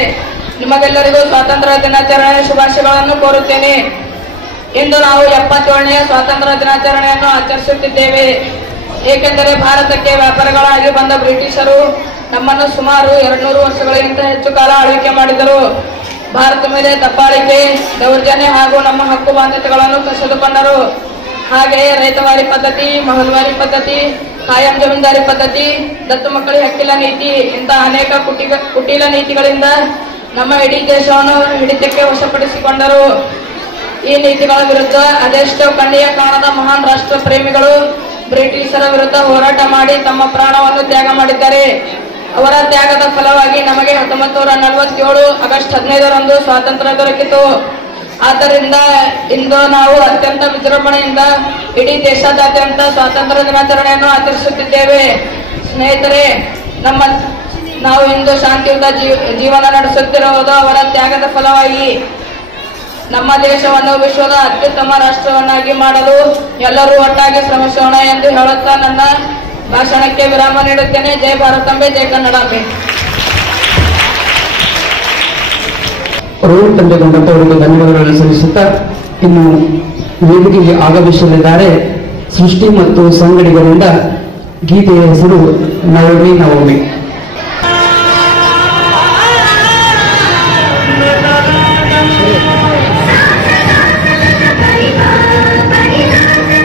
ನಿಮಗೆಲ್ಲರಿಗೂ ಸ್ವಾತಂತ್ರ್ಯ ದಿನಾಚರಣೆಯ ಶುಭಾಶಯಗಳನ್ನು ಕೋರುತ್ತೇನೆ. ಇಂದು ನಾವು 77ನೇ ಸ್ವಾತಂತ್ರ್ಯ ದಿನಾಚರಣೆಯನ್ನು ಆಚರಿಸುತ್ತಿದ್ದೇವೆ. ಏಕೆಂದರೆ ಭಾರತಕ್ಕೆ ವ್ಯಾಪಾರಿಗಳಾಗಿ ಬಂದ ಬ್ರಿಟಿಷರು ನಮ್ಮನ್ನು ಸುಮಾರು 200 ವರ್ಷಗಳಿಗಿಂತ ಹೆಚ್ಚು ಕಾಲ ಆಳ್ವಿಕೆ ಮಾಡಿದರು. ಭಾರತ ಮೇಲೆ ದಬ್ಬಾಳಿಕೆ, ದೌರ್ಜನ್ಯ ಹಾಗೂ ನಮ್ಮ ಹಕ್ಕು ಬಾಧ್ಯತೆಗಳನ್ನು ಕಸಿದುಕೊಂಡರು. ಹಾಗೆಯೇ ರೈತವಾರಿ ಪದ್ಧತಿ, ಮಹಲ್ವಾರಿ ಪದ್ಧತಿ, ಕಾಯಂ ಜಮೀನ್ದಾರಿ ಪದ್ಧತಿ, ದತ್ತು ಮಕ್ಕಳಿಗೆ ಹಕ್ಕಿಲ್ಲ ನೀತಿ ಇಂತಹ ಅನೇಕ ಕುಟೀಲ ನೀತಿಗಳಿಂದ ನಮ್ಮ ಇಡೀ ದೇಶವನ್ನು ಹಿಡಿತಕ್ಕೆ ವಶಪಡಿಸಿಕೊಂಡರು. ಈ ನೀತಿಗಳ ವಿರುದ್ಧ ಅದೆಷ್ಟೋ ಕಣ್ಣಿಗೆ ಕಾಣದ ಮಹಾನ್ ರಾಷ್ಟ್ರ ಪ್ರೇಮಿಗಳು ಬ್ರಿಟಿಷರ ವಿರುದ್ಧ ಹೋರಾಟ ಮಾಡಿ ತಮ್ಮ ಪ್ರಾಣವನ್ನು ತ್ಯಾಗ ಮಾಡಿದ್ದಾರೆ. ಅವರ ತ್ಯಾಗದ ಫಲವಾಗಿ ನಮಗೆ 1947 ಆಗಸ್ಟ್ 15ರಂದು ಸ್ವಾತಂತ್ರ್ಯ ದೊರಕಿತು. ಆದ್ದರಿಂದ ಇಂದು ನಾವು ಅತ್ಯಂತ ವಿಜೃಂಭಣೆಯಿಂದ ಇಡೀ ದೇಶದಾದ್ಯಂತ ಸ್ವಾತಂತ್ರ್ಯ ದಿನಾಚರಣೆಯನ್ನು ಆಚರಿಸುತ್ತಿದ್ದೇವೆ. ಸ್ನೇಹಿತರೆ, ನಾವು ಇಂದು ಶಾಂತಿಯುತ ಜೀವನ ನಡೆಸುತ್ತಿರುವುದು ಅವರ ತ್ಯಾಗದ ಫಲವಾಗಿ. ನಮ್ಮ ದೇಶವನ್ನು ವಿಶ್ವದ ಅತ್ಯುತ್ತಮ ರಾಷ್ಟ್ರವನ್ನಾಗಿ ಮಾಡಲು ಎಲ್ಲರೂ ಒಟ್ಟಾಗಿ ಶ್ರಮಿಸೋಣ ಎಂದು ಹೇಳುತ್ತಾ ನನ್ನ ಭಾಷಣಕ್ಕೆ ವಿರಾಮ ನೀಡುತ್ತೇನೆ. ಜೈ ಭಾರತಾಂಬೆ, ಜೈ ಕನ್ನಡಾಂಬೆ. ರೋಹಿತ್ ತಂದೆ ಗುಂಡಪ್ಪ ಅವರಿಗೆ ಧನ್ಯವಾದಗಳನ್ನು ಸಲ್ಲಿಸುತ್ತಾ ಇನ್ನು ವೇದಿಕೆಗೆ ಆಗಮಿಸಲಿದ್ದಾರೆ ಸೃಷ್ಟಿ ಮತ್ತು ಸಂಗಡಿಗರಿಂದ ಗೀತೆಯ ಹೆಸರು ನವಮಿ ನವಮಿ. Bye.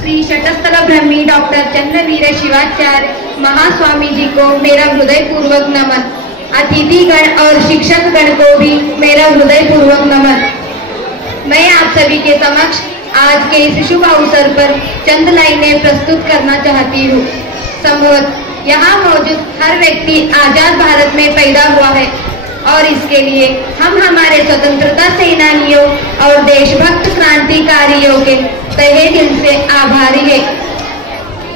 श्री शटस्थल ब्रह्मी डॉक्टर चंद्रवीर शिवाचार्य महास्वामी जी को मेरा हृदय पूर्वक नमन। अतिथि गण और शिक्षक गण को भी मेरा हृदय पूर्वक नमन। मैं आप सभी के समक्ष आज के इस शुभ अवसर पर चंद लाइनें प्रस्तुत करना चाहती हूँ। संभवत यहाँ मौजूद हर व्यक्ति आजाद भारत में पैदा हुआ है और इसके लिए हम हमारे स्वतंत्रता सेनानियों और देशभक्त क्रांतिकारियों के तहे दिल से आभारी है।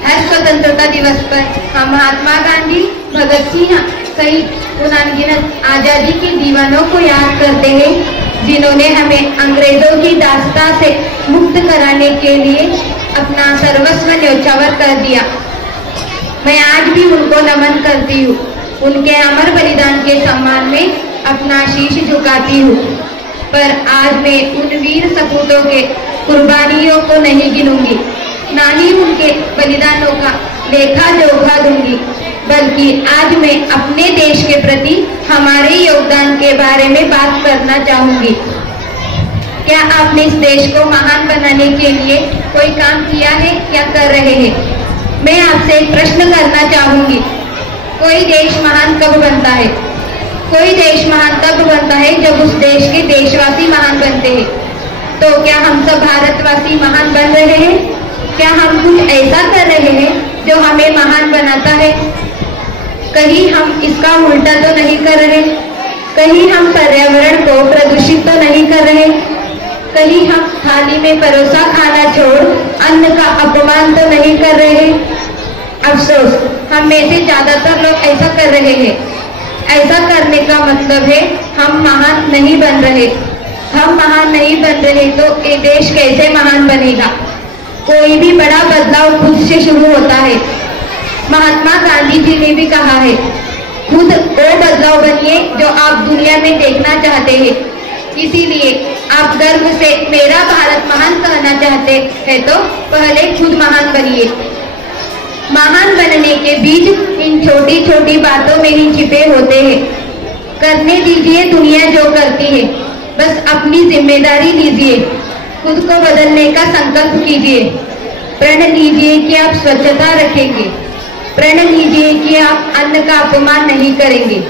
हर स्वतंत्रता दिवस पर हम महात्मा गांधी, भगत सिंह सहित उन अनगिनत आजादी के दीवानों को याद करते हैं जिन्होंने हमें अंग्रेजों की दास्तां से मुक्त कराने के लिए अपना सर्वस्व न्योछावर कर दिया। मैं आज भी उनको नमन करती हूँ। उनके अमर बलिदान के सम्मान में अपना शीश झुकाती हूँ। पर आज मैं उन वीर सपूतों के कुर्बानियों को नहीं गिनूंगी, ना ही उनके बलिदानों का लेखा जोखा दूंगी, बल्कि आज मैं अपने देश के प्रति हमारे योगदान के बारे में बात करना चाहूंगी। क्या आपने इस देश को महान बनाने के लिए कोई काम किया है या कर रहे हैं? मैं आपसे एक प्रश्न करना चाहूंगी। कोई देश महान कब बनता है? कोई देश महान तब बनता है जब उस देश के देशवासी महान बनते हैं। तो क्या हम सब भारतवासी महान बन रहे हैं? क्या हम कुछ ऐसा कर रहे हैं जो हमें महान बनाता है? कहीं हम इसका उल्टा तो नहीं कर रहे? कहीं हम पर्यावरण को प्रदूषित तो नहीं कर रहे? कहीं हम थाली में परोसा खाना छोड़ अन्न का अपमान तो नहीं कर रहे? अफसोस, हम में से ज्यादातर लोग ऐसा कर रहे हैं। ऐसा करने का मतलब है हम महान नहीं बन रहे। हम महान नहीं बन रहे तो ये देश कैसे महान बनेगा? कोई भी बड़ा बदलाव खुद से शुरू होता है। महात्मा गांधी जी ने भी कहा है, खुद वो बदलाव बनिए जो आप दुनिया में देखना चाहते हैं। इसीलिए आप गर्व से मेरा भारत महान कहना चाहते हैं तो पहले खुद महान बनिए। महान बनने के बीज इन छोटी छोटी बातों में ही छिपे होते हैं। करने दीजिए दुनिया जो करती है, बस अपनी जिम्मेदारी लीजिए। खुद को बदलने का संकल्प कीजिए। प्रण लीजिए कि आप स्वच्छता रखेंगे। प्रण लीजिए कि आप अन्न का अपमान नहीं करेंगे।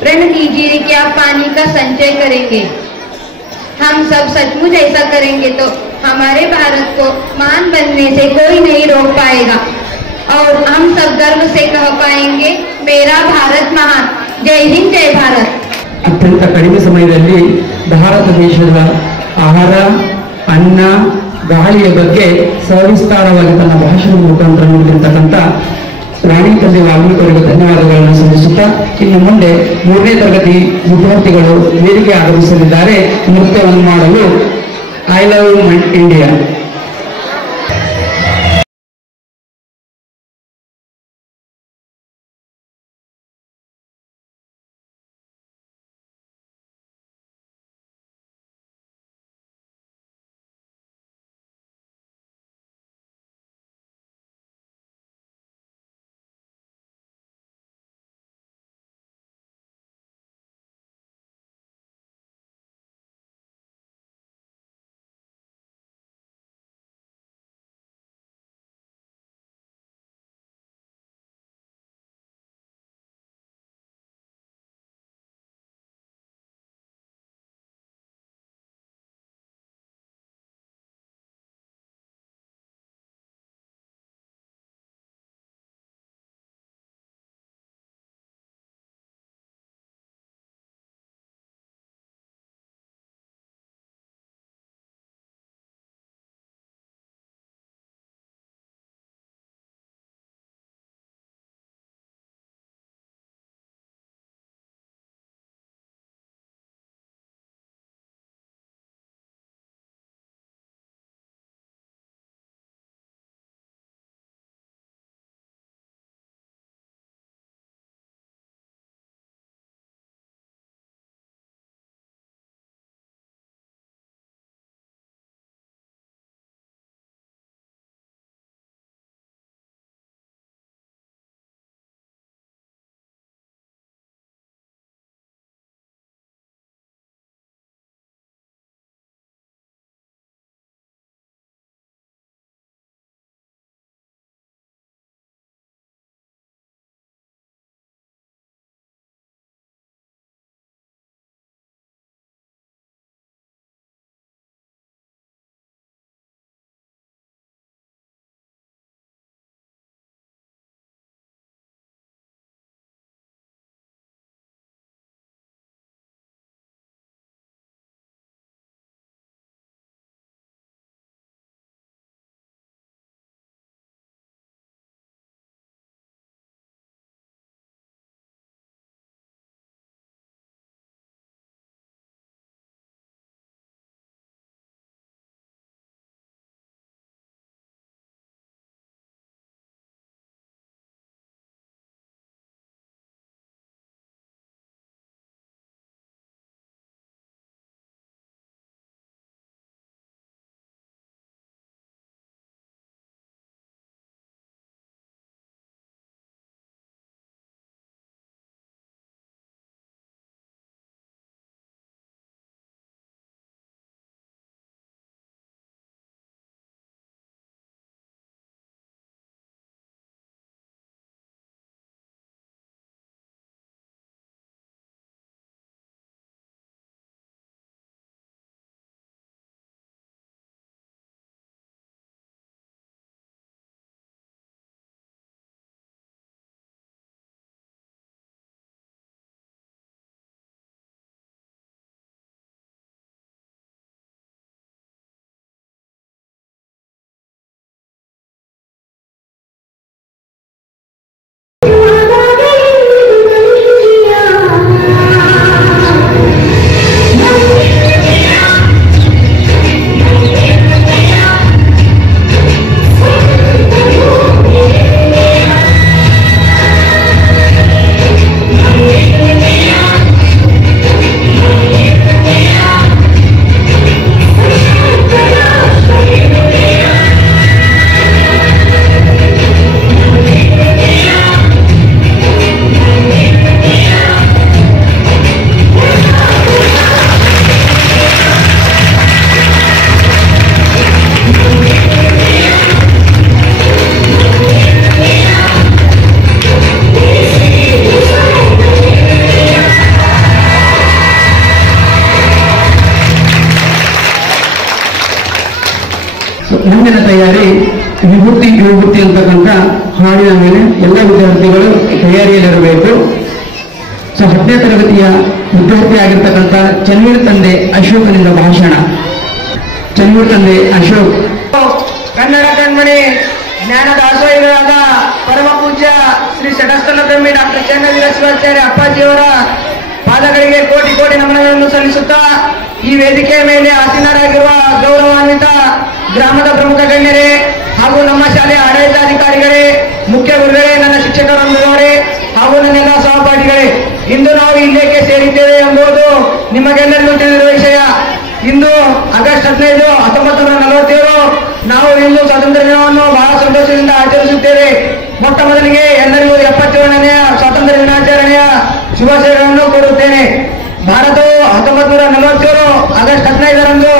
प्रण लीजिए कि आप पानी का संचय करेंगे। हम सब सचमुच ऐसा करेंगे तो हमारे भारत को महान बनने से कोई नहीं रोक पाएगा और हम सब गर्व से कह पाएंगे, मेरा भारत महान। जय हिंद, जय भारत। ಅತ್ಯಂತ ಕಡಿಮೆ ಸಮಯದಲ್ಲಿ ಭಾರತ ದೇಶದ ಆಹಾರ, ಅನ್ನ, ಗಾಳಿಯ ಬಗ್ಗೆ ಸವಿಸ್ತಾರವಾಗಿ ತನ್ನ ಭಾಷಣದ ಮುಖಾಂತರ ನೀಡಿರ್ತಕ್ಕಂಥ ವಾಣಿ ತಂದೆ ವಾಲ್ಮೀಕಿ ಅವರಿಗೆ ಧನ್ಯವಾದಗಳನ್ನು ಸಲ್ಲಿಸುತ್ತಾ ಇನ್ನು ಮುಂದೆ 3ನೇ ತರಗತಿ ವಿದ್ಯಾರ್ಥಿಗಳು ವೇದಿಕೆ ಆಗಮಿಸಲಿದ್ದಾರೆ ನೃತ್ಯವನ್ನು ಮಾಡಲು. I love India. ಮುಂದಿನ ತಯಾರಿ ವಿಭೂತಿ ವಿಭೂತಿ ಅಂತಕ್ಕಂಥ ಹಾಡಿನ ಮೇಲೆ ಎಲ್ಲ ವಿದ್ಯಾರ್ಥಿಗಳು ತಯಾರಿಯಲ್ಲಿರಬೇಕು. 10ನೇ ತರಗತಿಯ ವಿದ್ಯಾರ್ಥಿ ಆಗಿರ್ತಕ್ಕಂಥ ಚನ್ನವೀರ್ ತಂದೆ ಅಶೋಕನಿಂದ ಭಾಷಣ. ಚನ್ನವೀರ್ ತಂದೆ ಅಶೋಕ್. ಕನ್ನಡ ಕಣ್ಮಣಿ ಜ್ಞಾನ ದಾಸೋಹಿಗಳಾದ ಪರಮ ಪೂಜ್ಯ ಶ್ರೀ ಷಟಸ್ಥಲ ಬ್ರಹ್ಮಿ ಡಾಕ್ಟರ್ ಚನ್ನವೀರ ಶಿವಾಚಾರ್ಯ ಅಪ್ಪಾಜಿಯವರ ಪಾದಗಳಿಗೆ ಕೋಟಿ ಕೋಟಿ ನಮನಗಳನ್ನು ಸಲ್ಲಿಸುತ್ತಾ ಈ ವೇದಿಕೆಯ ಮೇಲೆ ಆಸೀನರಾಗಿರುವ ಗೌರವಾನ್ವಿತ ಗ್ರಾಮದ ಪ್ರಮುಖ ಗಣ್ಯರೇ ಹಾಗೂ ನಮ್ಮ ಶಾಲೆಯ ಆಡಳಿತಾಧಿಕಾರಿಗಳೇ, ಮುಖ್ಯ ಗುರುಗಳೇ, ನನ್ನ ಶಿಕ್ಷಕರೊಂದಿಗವರೇ ಹಾಗೂ ನನ್ನೆಲ್ಲ ಸಹಪಾಠಿಗಳೇ, ಇಂದು ನಾವು ಇಲ್ಲೇಕೆ ಸೇರಿದ್ದೇವೆ ಎಂಬುದು ನಿಮಗೆಲ್ಲರಿಗೂ ತಿಳಿದಿರುವ ವಿಷಯ. ಇಂದು ಆಗಸ್ಟ್ 15, 1947 ನಾವು ಇಂದು ಸ್ವಾತಂತ್ರ್ಯ ದಿನವನ್ನು ಬಹಳ ಸಂತೋಷದಿಂದ ಆಚರಿಸುತ್ತೇವೆ. ಮೊಟ್ಟ ಮೊದಲಿಗೆ ಎಲ್ಲರಿಗೂ 77ನೇ ಸ್ವಾತಂತ್ರ್ಯ ದಿನಾಚರಣೆಯ ಶುಭಾಶಯಗಳನ್ನು ಕೋರುತ್ತೇನೆ. ಭಾರತವು 1947 ಆಗಸ್ಟ್ 15ರಂದು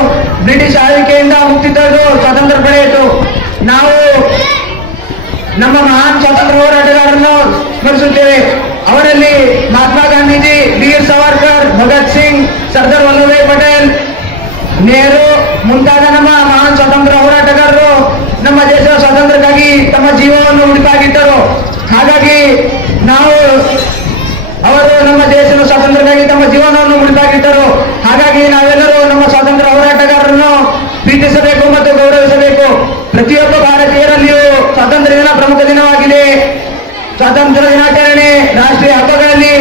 ಬ್ರಿಟಿಷ್ ಆಳ್ವಿಕೆಯಿಂದ ಮುಕ್ತಿ ಪಡೆದು ಸ್ವಾತಂತ್ರ್ಯ ಪಡೆಯಿತು. ನಾವು ನಮ್ಮ ಮಹಾನ್ ಸ್ವಾತಂತ್ರ್ಯ ಹೋರಾಟಗಾರರನ್ನು ಸ್ಮರಿಸುತ್ತೇವೆ. ಅವರಲ್ಲಿ ಮಹಾತ್ಮ ಗಾಂಧೀಜಿ, ವೀರ್ ಸಾವರ್ಕರ್, ಭಗತ್ ಸಿಂಗ್, ಸರ್ದಾರ್ ವಲ್ಲಭಾಯ್ ಪಟೇಲ್, ನೆಹರು ಮುಂತಾದ ನಮ್ಮ ಮಹಾನ್ ಸ್ವಾತಂತ್ರ್ಯ ಹೋರಾಟಗಾರರು ನಮ್ಮ ದೇಶದ ಸ್ವಾತಂತ್ರ್ಯಕ್ಕಾಗಿ ತಮ್ಮ ಜೀವವನ್ನು ಮುಡಿಪಾಗಿಟ್ಟರು. ಹಾಗಾಗಿ ನಾವು ಅವರು ನಮ್ಮ ದೇಶದ ಸ್ವಾತಂತ್ರ್ಯಕ್ಕಾಗಿ ತಮ್ಮ ಜೀವನವನ್ನು ಮುಡಿಪಾಗಿಟ್ಟರು. ಹಾಗಾಗಿ ನಾವೆಲ್ಲರೂ ನಮ್ಮ ಸ್ವಾತಂತ್ರ್ಯ ಹೋರಾಟಗಾರರನ್ನು ಪ್ರೀತಿಸಬೇಕು ಮತ್ತು ಗೌರವಿಸಬೇಕು. ಪ್ರತಿಯೊಬ್ಬ ಭಾರತೀಯರಲ್ಲಿಯೂ ಸ್ವಾತಂತ್ರ್ಯ ದಿನ ಪ್ರಮುಖ ದಿನವಾಗಿದೆ. ಸ್ವಾತಂತ್ರ್ಯ ದಿನಾಚರಣೆ ರಾಷ್ಟ್ರೀಯ ಹಬ್ಬಗಳಲ್ಲಿ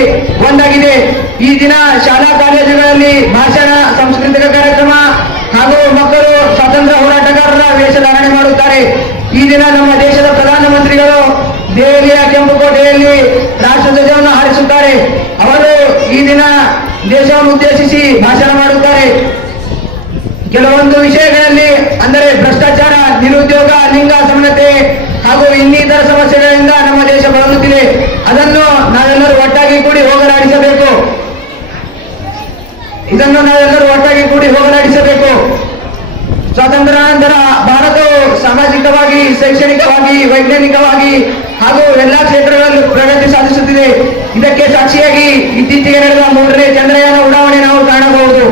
ಒಂದಾಗಿದೆ. ಈ ದಿನ ಶಾಲಾ ಕಾಲೇಜುಗಳಲ್ಲಿ ಭಾಷಣ, ಸಾಂಸ್ಕೃತಿಕ ಕಾರ್ಯಕ್ರಮ ಹಾಗೂ ಮಕ್ಕಳು ಸ್ವಾತಂತ್ರ್ಯ ಹೋರಾಟಗಾರರ ವೇಷಧಾರಣೆ ಮಾಡುತ್ತಾರೆ. ಈ ದಿನ ನಮ್ಮ ದೇಶದ ಪ್ರಧಾನಮಂತ್ರಿಗಳು ದೆಹಲಿಯ ಕೆಂಪುಕೋಟೆಯಲ್ಲಿ ರಾಷ್ಟ್ರಧ್ವಜವನ್ನು ಹಾರಿಸುತ್ತಾರೆ. ಅವರು ಈ ದಿನ ದೇಶವನ್ನು ಉದ್ದೇಶಿಸಿ ಭಾಷಣ ಮಾಡುತ್ತಾರೆ. ಕೆಲವೊಂದು ವಿಷಯಗಳಲ್ಲಿ ಅಂದರೆ ಭ್ರಷ್ಟಾಚಾರ, ನಿರುದ್ಯೋಗ, ಲಿಂಗ ಸಮಾನತೆ ಹಾಗೂ ಇನ್ನಿತರ ಸಮಸ್ಯೆಗಳಿಂದ ನಮ್ಮ ದೇಶ ಬಳಲುತ್ತಿದೆ. ಅದನ್ನು ನಾವೆಲ್ಲರೂ ಒಟ್ಟಾಗಿ ಕೂಡಿ ಹೋಗಲಾಡಿಸಬೇಕು. ಸ್ವಾತಂತ್ರ್ಯಾನಂತರ ಭಾರತವು ಸಾಮಾಜಿಕವಾಗಿ, ಶೈಕ್ಷಣಿಕವಾಗಿ, ವೈಜ್ಞಾನಿಕವಾಗಿ ಹಾಗೂ ಎಲ್ಲಾ ಕ್ಷೇತ್ರಗಳಲ್ಲೂ ಪ್ರಗತಿ ಸಾಧಿಸುತ್ತಿದೆ. ಇದಕ್ಕೆ ಸಾಕ್ಷಿಯಾಗಿ ಇತ್ತೀಚೆಗೆ ನಡೆದ 3ನೇ ಚಂದ್ರಯಾನ ಉಡಾವಣೆ ನಾವು ಕಾಣಬಹುದು.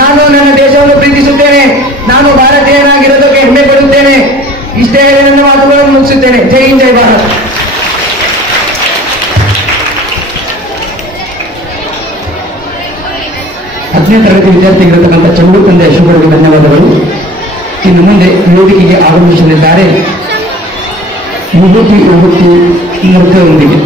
ನಾನು ನನ್ನ ದೇಶವನ್ನು ಪ್ರೀತಿಸುತ್ತೇನೆ. ನಾನು ಭಾರತೀಯನಾಗಿರೋದಕ್ಕೆ ಹೆಮ್ಮೆ ಪಡುತ್ತೇನೆ. ಇಷ್ಟೇ ಹೇಳಿ ನನ್ನ ಮಾತುಗಳನ್ನು ಮುಗಿಸುತ್ತೇನೆ. ಜೈ ಹಿಂದ್, ಜೈ ಭಾರತ್. 10ನೇ ತರಗತಿ ವಿದ್ಯಾರ್ಥಿಗಳಿರತಕ್ಕಂಥ ಚನ್ನವೀರ್ ತಂದೆ ಅಶೋಕರಿಗೆ ಧನ್ಯವಾದಗಳು. ಇನ್ನು ಮುಂದೆ ವೇದಿಕೆಗೆ ಆಗಮಿಸಲಿದ್ದಾರೆ ವಿಭೂತಿ ನೃತ್ಯದೊಂದಿಗೆ.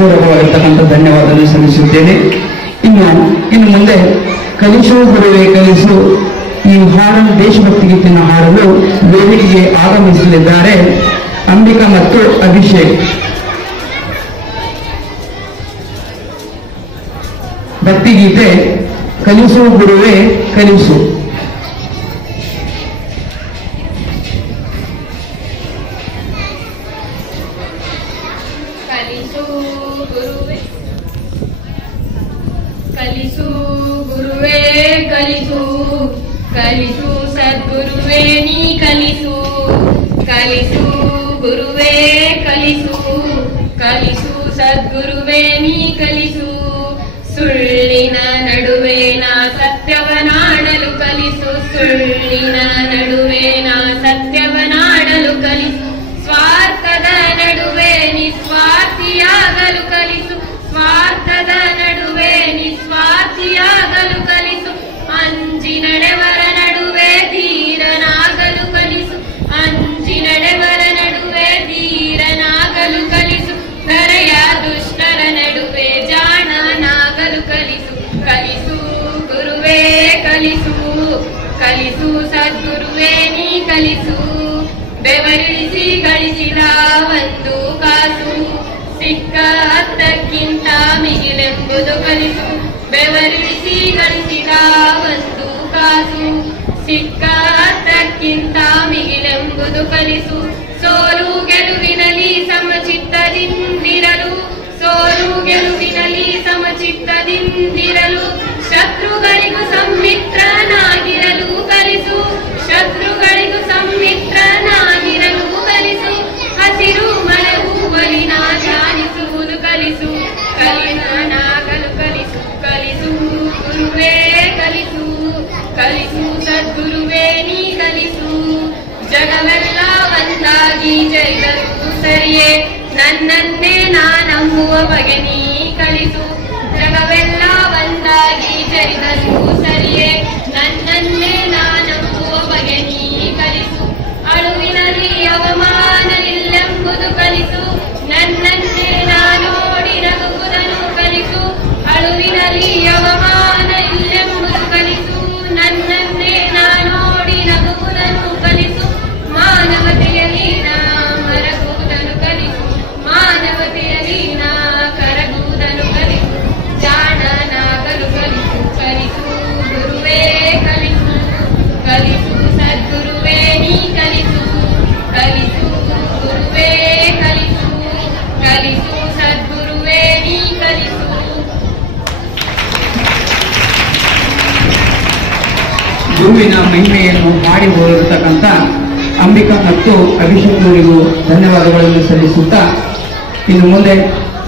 ಹೃತ್ಪೂರ್ವಕವಾಗಿರ್ತಕ್ಕಂಥ ಧನ್ಯವಾದವನ್ನು ಸಲ್ಲಿಸುತ್ತೇನೆ. ಇನ್ನು ಮುಂದೆ ಕಲಿಸು ಗುರುವೇ ಕಲಿಸು ಈ ಹಾಡನ್ನು ದೇಶಭಕ್ತಿ ಗೀತೆಯನ್ನು ಹಾಡಲು ವೇದಿಕೆಗೆ ಆಗಮಿಸಲಿದ್ದಾರೆ ಅಂಬಿಕಾ ಮತ್ತು ಅಭಿಷೇಕ್. ಭಕ್ತಿಗೀತೆ ಕಲಿಸು ಗುರುವೇ ಕಲಿಸು. ಕಲಿಸು ಗುರುವೇ ಕಲಿಸು ಗುರುವೇ ಕಲಿಸು ಕಲಿಸು ಸದ್ಗುರುವೇ ನೀ ಕಲಿಸು ಕಲಿಸು ಗುರುವೇ ಕಲಿಸು ಕಲಿಸು ಸದ್ಗುರುವೇ ನೀ ಕಲಿಸು ಸುಳ್ಳಿನ ನಡುವೆ ನಾ ಸತ್ಯವನಾಡಲು ಕಲಿಸು ಸುಳ್ಳಿನ ನಡುವೆ ನಾ ಸತ್ಯವನಾಡಲು ಕಲಿಸು ಸ್ವಾರ್ಥದ ನಡುವೆ ನಿಸ್ವಾರ್ಥಿಯಾಗಲು ಕಲಿಸು ಸ್ವಾರ್ಥದ ನಡುವೆ ನಿಸ್ವಾರ್ಥಿಯಾಗಲು ಕಲಿಸು ಅಂಜಿ ನಡೆವರ ನಡುವೆ ಧೀರನಾಗಲು ಕಲಿಸು ಅಂಜಿ ನಡೆವರ ನಡುವೆ ಧೀರನಾಗಲು ಕಲಿಸು ಧರೆಯ ದುಷ್ಟರ ನಡುವೆ ಜಾಣನಾಗಲು ಕಲಿಸು ಕಲಿಸು ಗುರುವೇ ಕಲಿಸು ಕಲಿಸು ಸದ್ಗುರುವೇ ನೀ ಕಲಿಸು ಬೆವರಿಳಿಸಿ ಗಳಿಸಿದ ಒಂದು ಕಾಸು ಸಿಕ್ಕ ಹತ್ತಕ್ಕಿಂತ ಮಿಗಿಲೆಂಬುದು ಕಲಿಸು ಬೆವರಿಳಿಸಿ ಗಳಿಸಿದ ಒಂದು ಕಾಸು ಸಿಕ್ಕ ಹತ್ತಕ್ಕಿಂತ ಮಿಗಿಲೆಂಬುದು ಕಲಿಸು ಸೋಲು ಗೆಲುವಿನಲ್ಲಿ ಸಮಚಿತ್ತದಿಂದಿರಲು ಸೋಲು ಗೆಲುವಿನಲ್ಲಿ ಸಮಚಿತ್ತದಿಂದಿರಲು ಶತ್ರುಗಳಿಗೂ ಸಂಮಿತ್ರನಾಗಿರಲು ಕಲಿಸು ಶತ್ರುಗಳಿಗೂ ಸಂಮಿತ್ರನಾಗಿರಲು ಕಲಿಸು ಹಸಿರು ಮಳೆ ಹೂವಲಿನ ಧ್ಯಾನಿಸುವುದು ಕಲಿಸು ಕಲಿನಾಗಲು ಕಲಿಸು ಕಲಿಸು ಗುರುವೇ ಕಲಿಸು ಕಲಿಸು ಸದ್ಗುರುವೇ ನೀ ಕಲಿಸು ಜಗವೆಲ್ಲ ಒಂದಾಗಿ ಜೈದರು ಸರಿಯೇ ನನ್ನನ್ನೇ ನಾನಂಬುವ ಬಗೆ ನೀ ಕಲಿಸು ಜಗವೆಲ್ಲ ಒಂದಾಗಿ ಜರಿದರು ಸರಿಯೇ ನನ್ನನ್ನೇ ನಾನಂಬುವ ಬಗೆ ನೀ ಕಲಿಸು ಅಳುವಿನಲ್ಲಿ ಅವಮಾನ ಇಲ್ಲೆಂಬುದು ಕಲಿಸು ನನ್ನನ್ನೇ ನಾನೋಡಿ ನಗುವುದನ್ನು ಕಲಿಸು ಅಳುವಿನಲ್ಲಿ ಅವಮಾನ ಇಲ್ಲೆಂಬುದು ಕಲಿಸು ನನ್ನನ್ನೇ ನಾನೋಡಿ ನಗುವುದನ್ನು ಕಲಿಸು ಮಾನವತೆಯಲ್ಲಿ ನಾ ಮರಗುವುದನ್ನು ಕಲಿಸು ಮಾನವತೆಯಲ್ಲಿ ನಾ ಕರಗುವುದನ್ನು ಕಲಿಸು ಜಾಣನಾಗಲು ಕಲಿಸು ಕಲಿಸು ಗುರುವೇ ಕಲಿಸು ಕಲಿಸು ಸದ್ಗುರುವೇ ನೀ ಕಲಿಸು ಕಲಿಸು ಗುರುವೇ ಕಲಿಸು ಕಲಿಸು ಸದ್ಗುರುವೇ ನೀ ಕಲಿಸು ಗುರುವಿನ ಮಹಿಮೆಯನ್ನು ಮಾಡಿ ಹೋಗಿರತಕ್ಕಂಥ ಅಂಬಿಕಾ ಮತ್ತು ಅಭಿಷೇಕರಿಗೂ ಧನ್ಯವಾದಗಳನ್ನು ಸಲ್ಲಿಸುತ್ತಾ ಇನ್ನು ಮುಂದೆ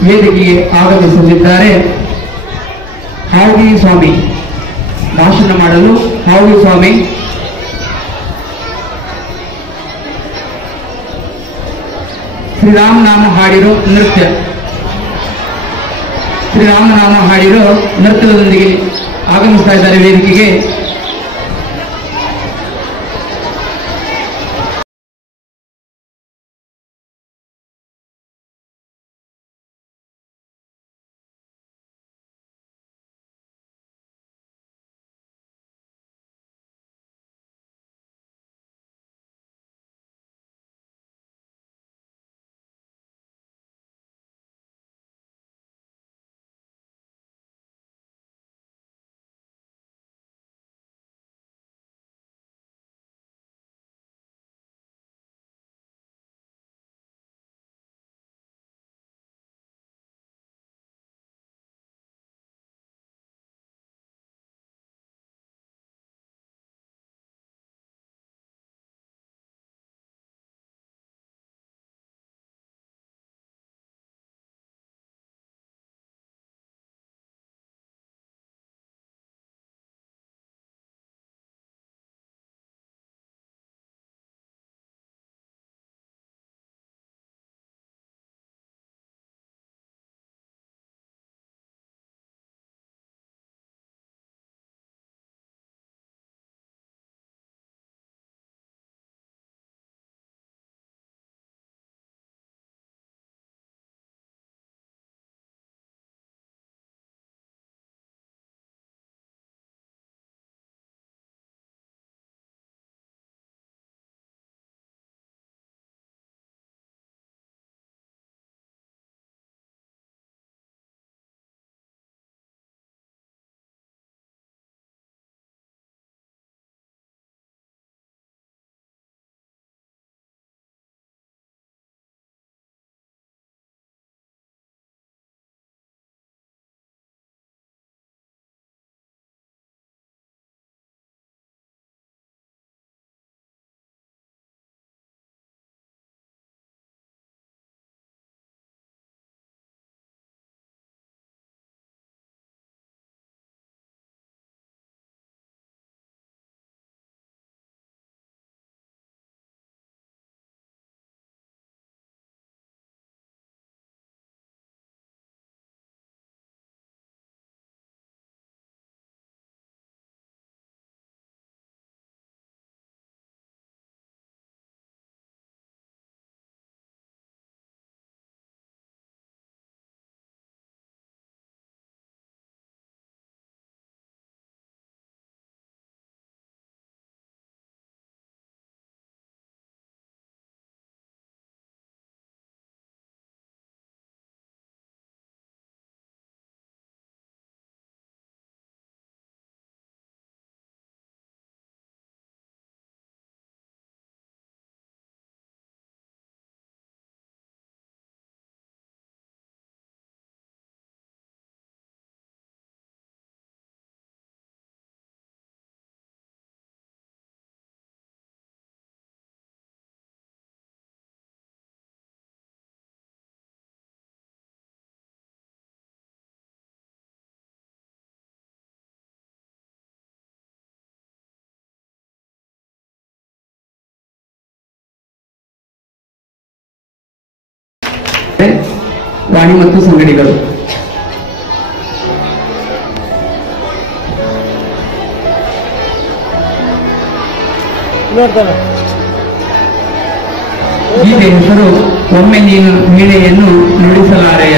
ವೇದಿಕೆಗೆ ಆಗಮಿಸಲಿದ್ದಾರೆ ಹಾವಿ ಸ್ವಾಮಿ. ಭಾಷಣ ಮಾಡಲು ಹಾವಿ ಸ್ವಾಮಿ ಶ್ರೀರಾಮನಾಮ ಹಾಡಿರೋ ನೃತ್ಯ ಶ್ರೀರಾಮನಾಮ ಹಾಡಿರೋ ನೃತ್ಯದೊಂದಿಗೆ ಆಗಮಿಸ್ತಾ ಇದ್ದಾರೆ ವೇದಿಕೆಗೆ. ವಾಣಿ ಮತ್ತು ಸಂಗಡಿಗರು. ಗೀತೆ ಹೆಸರು ಒಮ್ಮೆ ನೀನು ವೀಣೆಯನ್ನು ನುಡಿಸಲಾರೆಯ.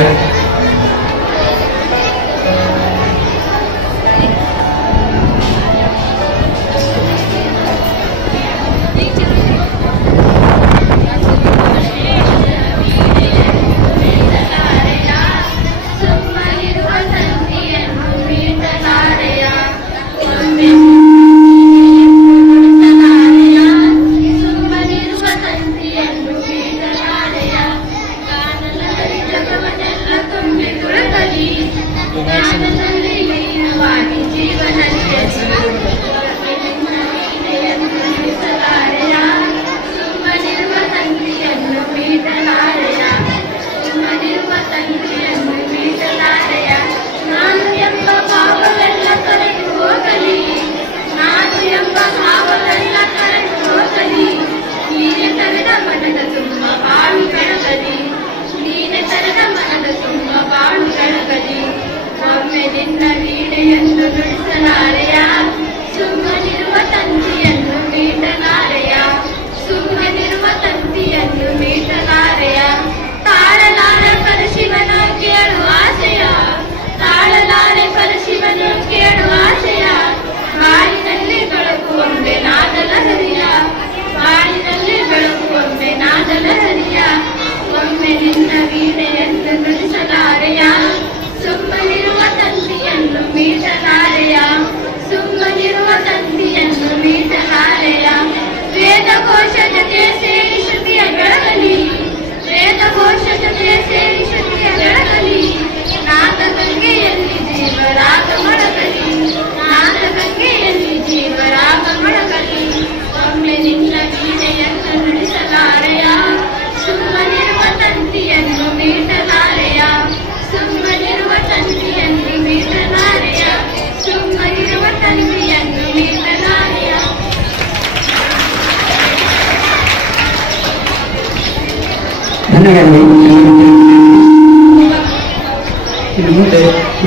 ಇನ್ನು ಮುಂದೆ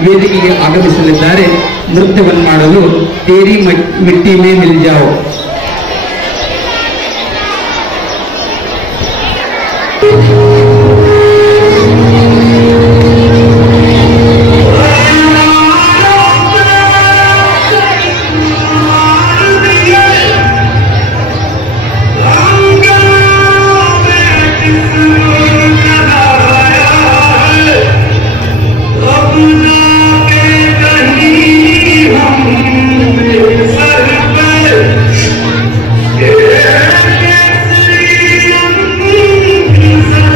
ವೇದಿಕೆಗೆ ಆಗಮಿಸಲಿದ್ದಾರೆ ನೃತ್ಯವನ್ನು ಮಾಡಲು ತೇರಿ ಮಿಟ್ಟಿ ಮೇ ಮಿಲ್ ಜಾओ.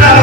Yeah.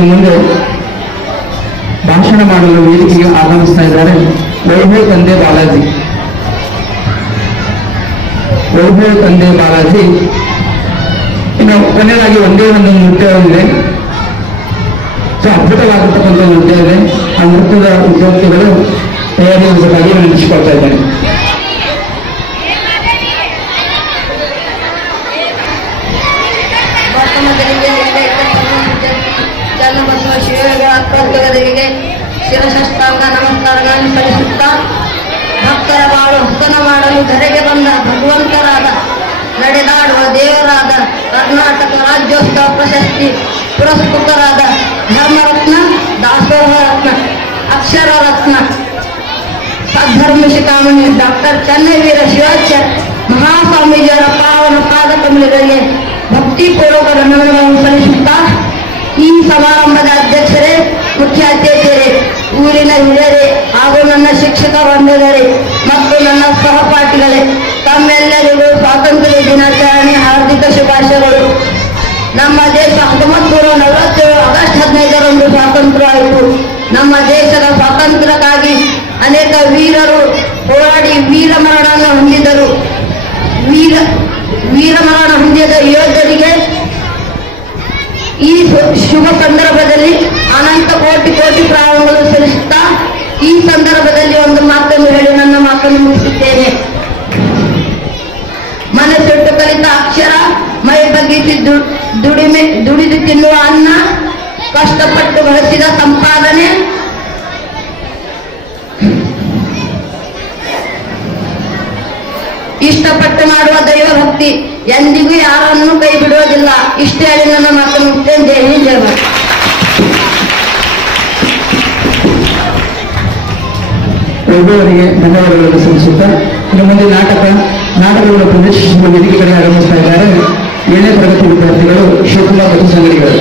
ಇನ್ನು ಮುಂದೆ ಭಾಷಣ ಮಾಡಲು ವೇದಿಕೆಗೆ ಆಗಮಿಸ್ತಾ ಇದ್ದಾರೆ ವೈಭವ್ ತಂದೆ ಬಾಲಾಜಿ. ವೈಭವ್ ತಂದೆ ಬಾಲಾಜಿ. ಇನ್ನು ಕೊನೆಯದಾಗಿ ಒಂದೇ ಒಂದು ನೃತ್ಯವಿದೆ, ಅದ್ಭುತವಾಗಿರ್ತಕ್ಕಂಥ ನೃತ್ಯ ಇದೆ. ಆ ನೃತ್ಯದ ವಿದ್ಯಾರ್ಥಿಗಳು ತಯಾರಿಸಬೇಕಾಗಿ ನೆನೆಸಿಕೊಳ್ತಾ ಇದ್ದಾರೆ. ಚನ್ನಬಸವ ಶಿವಯೋಗಿಗಳ ಆತ್ಮೋದ್ಯೋಗಗಳಿಗೆ ಶಿರಶಸ್ತ್ರಾಂಗ ನಮಸ್ಕಾರಗಳನ್ನು ಸಲ್ಲಿಸುತ್ತಾ ಭಕ್ತರ ಬಾಳು ಹಸನ ಮಾಡಲು ಧರೆಗೆ ಬಂದ ಭಗವಂತರಾದ ನಡೆದಾಡುವ ದೇವರಾದ ಕರ್ನಾಟಕ ರಾಜ್ಯೋತ್ಸವ ಪ್ರಶಸ್ತಿ ಪುರಸ್ಕೃತರಾದ ಧರ್ಮರತ್ನ, ದಾಸೋಹ ರತ್ನ, ಅಕ್ಷರ ರತ್ನ, ಸದ್ಧರ್ಮ ಶಿಖಾಮಣಿ ಡಾಕ್ಟರ್ ಚನ್ನವೀರ ಶಿವಾಚಾರ್ಯ ಮಹಾಸ್ವಾಮೀಜಿಯವರ ಪಾವನ ಪಾದ ಕಮಲಗಳಿಗೆ ಭಕ್ತಿಪೂರ್ವಕ ನಮನಗಳನ್ನು ಸಲ್ಲಿಸುತ್ತಾ ಈ ಸಮಾರಂಭದ ಅಧ್ಯಕ್ಷರೇ, ಮುಖ್ಯ ಅತಿಥಿಯರೇ, ಊರಿನ ಹಿರಿಯರೇ ಹಾಗೂ ನನ್ನ ಶಿಕ್ಷಕ ಬಂಧುಗಳೇ ಮತ್ತು ನನ್ನ ಸಹಪಾಠಿಗಳೇ, ತಮ್ಮೆಲ್ಲರಿಗೂ ಸ್ವಾತಂತ್ರ್ಯ ದಿನಾಚರಣೆ ಹಾರ್ದಿಕ ಶುಭಾಶಯಗಳು. ನಮ್ಮ ದೇಶ 1947 ಆಗಸ್ಟ್ 15ರಂದು ಸ್ವಾತಂತ್ರ್ಯ ಆಯಿತು. ನಮ್ಮ ದೇಶದ ಸ್ವಾತಂತ್ರ್ಯಕ್ಕಾಗಿ ಅನೇಕ ವೀರರು ಹೋರಾಡಿ ವೀರಮರಣ ಹೊಂದಿದರು. ವೀರಮರಣ ಹೊಂದಿದ ಯೋಧರಿಗೆ ಈ ಶುಭ ಸಂದರ್ಭದಲ್ಲಿ ಅನಂತ ಕೋಟಿ ಕೋಟಿ ಪ್ರಾಣಗಳು ಸಲ್ಲಿಸುತ್ತಾ ಈ ಸಂದರ್ಭದಲ್ಲಿ ಒಂದು ಮಾತನ್ನು ಹೇಳಿ ನನ್ನ ಮಾತನ್ನು ಮುಗಿಸುತ್ತೇನೆ. ಮನಸ್ಸಿಟ್ಟು ಕಲಿತ ಅಕ್ಷರ, ಮೈ ಬಗ್ಗಿಸಿ ದುಡಿದು ತಿನ್ನುವ ಅನ್ನ, ಕಷ್ಟಪಟ್ಟು ಗಳಿಸಿದ ಸಂಪಾದನೆ, ಇಷ್ಟಪಟ್ಟು ಮಾಡುವ ದೈವಭಕ್ತಿ ಎಂದಿಗೂ ಯಾರನ್ನೂ ಕೈ ಬಿಡುವುದಿಲ್ಲ. ಇಷ್ಟೇ ಹೇಳಿ ನನ್ನ ಮಾತನ್ನು ಮುಗಿಸ್ತೇನೆ. ಜೈ ಹಿಂದ್, ಜೈ ಭಾರತ್. ವೈಭವರಿಗೆ ಧನ್ಯವಾದಗಳನ್ನು ಸಲ್ಲಿಸುತ್ತಾ ಇನ್ನು ಮುಂದೆ ನಾಟಕವನ್ನು ಪ್ರದರ್ಶಿಸುವ ವೇದಿಕೆ ಕಡೆ ಆಗಮಿಸ್ತಾ ಇದ್ದಾರೆ 7ನೇ ತರಗತಿ ವಿದ್ಯಾರ್ಥಿಗಳು ಶಿವಕುಮಾರ್ ಮತ್ತು ಸಂಗಡಿಗಳು.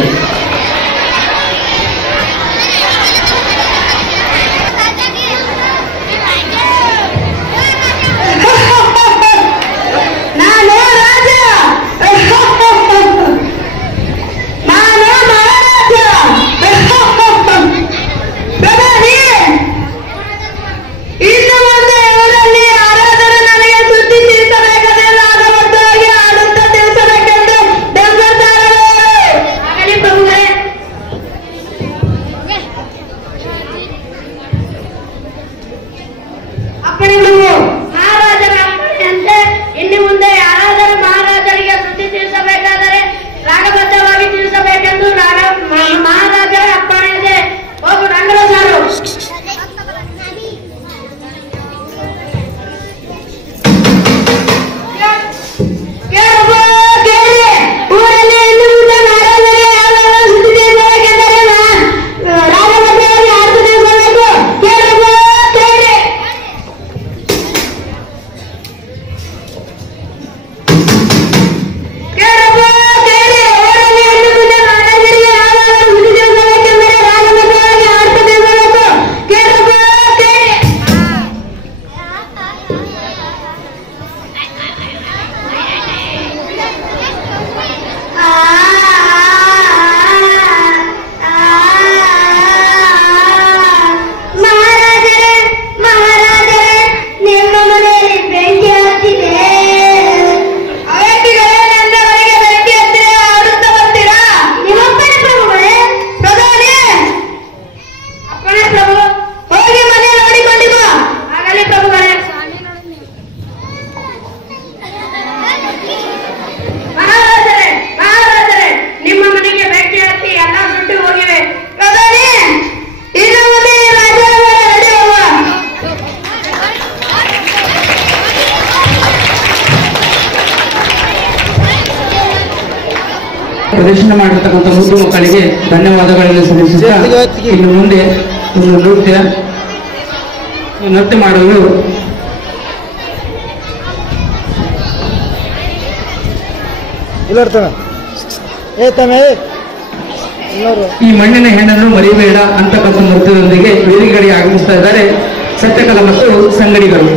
ಪ್ರದರ್ಶನ ಮಾಡಿರ್ತಕ್ಕಂಥ ಮುದ್ದು ಮಕ್ಕಳಿಗೆ ಧನ್ಯವಾದಗಳನ್ನು ಸಲ್ಲಿಸುತ್ತಾ ಇನ್ನು ಮುಂದೆ ಒಂದು ನೃತ್ಯ ಮಾಡಲು ಈ ಮಣ್ಣಿನ ಹೆಣ್ಣನ್ನು ಮರಿಬೇಡ ಅಂತಕ್ಕಂಥ ನೃತ್ಯದೊಂದಿಗೆ ವೇದಿಕೆಗಳಿಗೆ ಆಗಮಿಸ್ತಾ ಇದ್ದಾರೆ ಸತ್ಯಕಲಾ ಮತ್ತು ಸಂಗಡಿಗರು.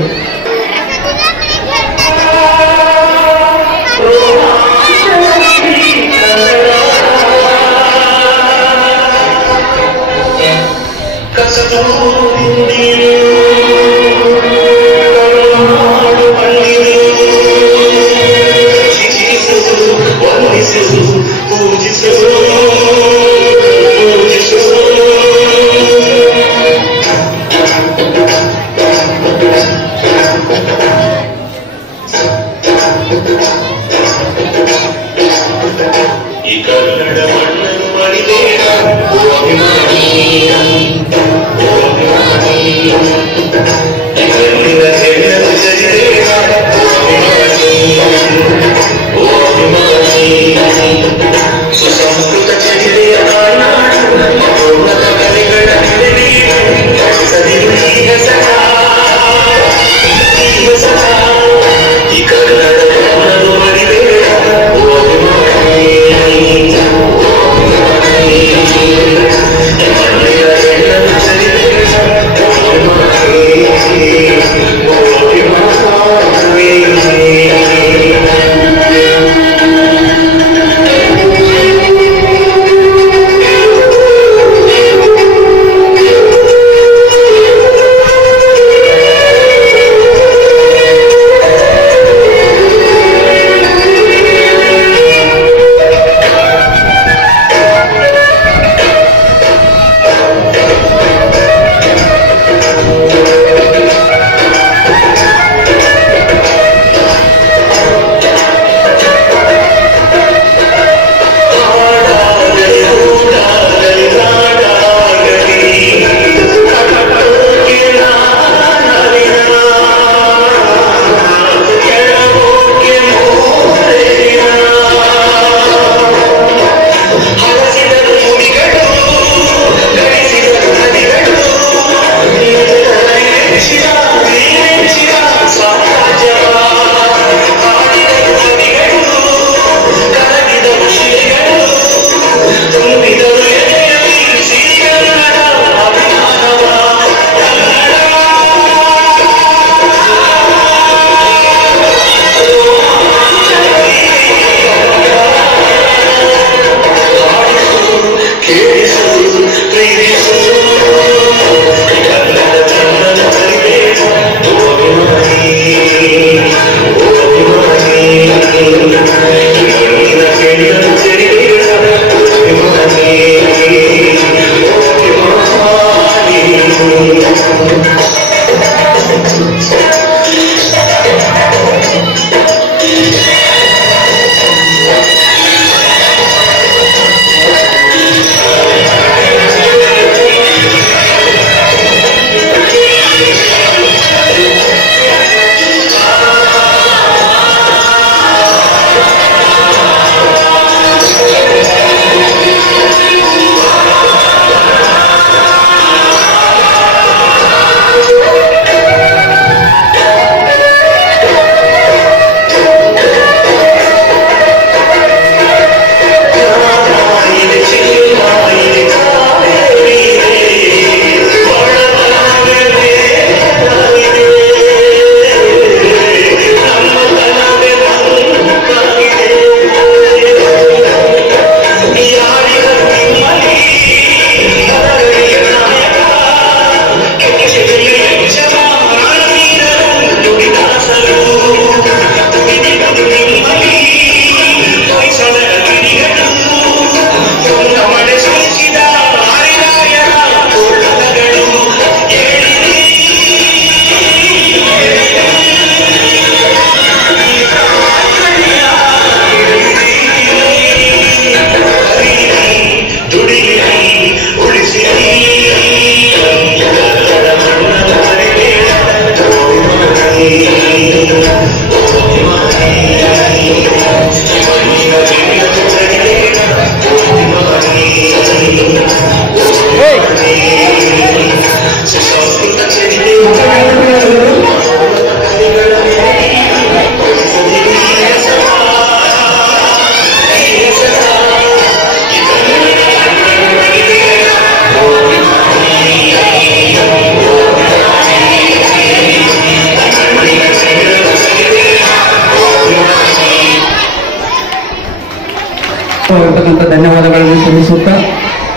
ಧನ್ಯವಾದಗಳನ್ನು ಸಲ್ಲಿಸುತ್ತಾ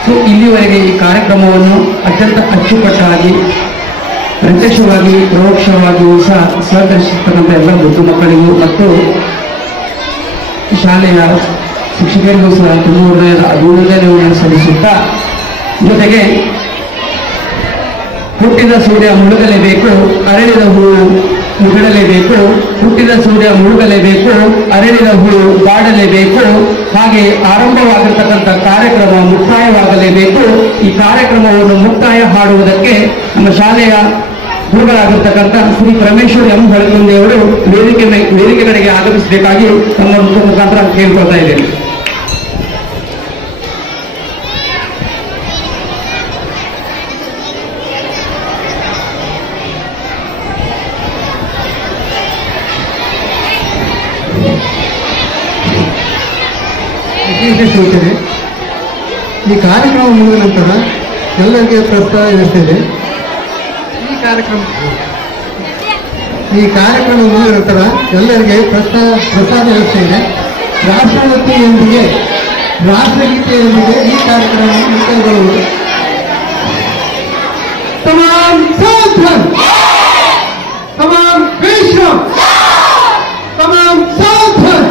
ಸೊ ಇಲ್ಲಿ ಇಲ್ಲಿವರೆಗೆ ಈ ಕಾರ್ಯಕ್ರಮವನ್ನು ಅತ್ಯಂತ ಅಚ್ಚುಕಟ್ಟಾಗಿ ಪ್ರತ್ಯಕ್ಷವಾಗಿ ಪರೋಕ್ಷವಾಗಿಯೂ ಸಹ ಸಹಕರಿಸಿರ್ತಕ್ಕಂಥ ಎಲ್ಲ ಬುದ್ಧು ಮಕ್ಕಳಿಗೂ ಮತ್ತು ಶಾಲೆಯ ಶಿಕ್ಷಕರಿಗೂ ಸಹ ತುಂಬ ಹೃದಯದ ಅಭಿನಂದನೆಗಳನ್ನು ಸಲ್ಲಿಸುತ್ತಾ, ಜೊತೆಗೆ ಹುಟ್ಟಿದ ಸೂರ್ಯ ಮುಳುಗಲೇಬೇಕು, ಅರಳಿದ ಹೂವು ಮುಗಿಡಲೇಬೇಕು, ಹುಟ್ಟಿದ ಸೂರ್ಯ ಮುಳುಗಲೇಬೇಕು, ಅರಳಿದ ಹೂವು ಬಾಡಲೇಬೇಕು, ಹಾಗೆ ಆರಂಭವಾಗಿರ್ತಕ್ಕಂಥ ಕಾರ್ಯಕ್ರಮ ಮುಕ್ತಾಯವಾಗಲೇಬೇಕು. ಈ ಕಾರ್ಯಕ್ರಮವನ್ನು ಮುಕ್ತಾಯ ಹಾಡುವುದಕ್ಕೆ ನಮ್ಮ ಶಾಲೆಯ ಗುರುಗಳಾಗಿರ್ತಕ್ಕಂಥ ಶ್ರೀ ಪರಮೇಶ್ವರ್ ಎಂ ಹೊಳಗುಂದಿಯವರು ವೇದಿಕೆಗಳಿಗೆ ಆಗಮಿಸಬೇಕಾಗಿ ನಮ್ಮ ಮುಖಾಂತರ ಕೇಳ್ಕೊಳ್ತಾ ಇದ್ದೇನೆ. ವಿಶೇಷ ಸೂಚನೆ, ಈ ಕಾರ್ಯಕ್ರಮ ಮುಗಿದ ನಂತರ ಎಲ್ಲರಿಗೆ ಪ್ರಸ್ತಾವ ಇರುತ್ತೇವೆ. ಈ ಕಾರ್ಯಕ್ರಮ ಮುಗಿದ ನಂತರ ಎಲ್ಲರಿಗೆ ಪ್ರಸಾದ ವ್ಯವಸ್ಥೆ ಇದೆ. ರಾಷ್ಟ್ರಗೀತೆಯೊಂದಿಗೆ ಈ ಕಾರ್ಯಕ್ರಮ ಮುಕ್ತಾಯಗೊಳ್ಳುವುದು. तमाम सावधान, तमाम वैष्णव, तमाम सावधान,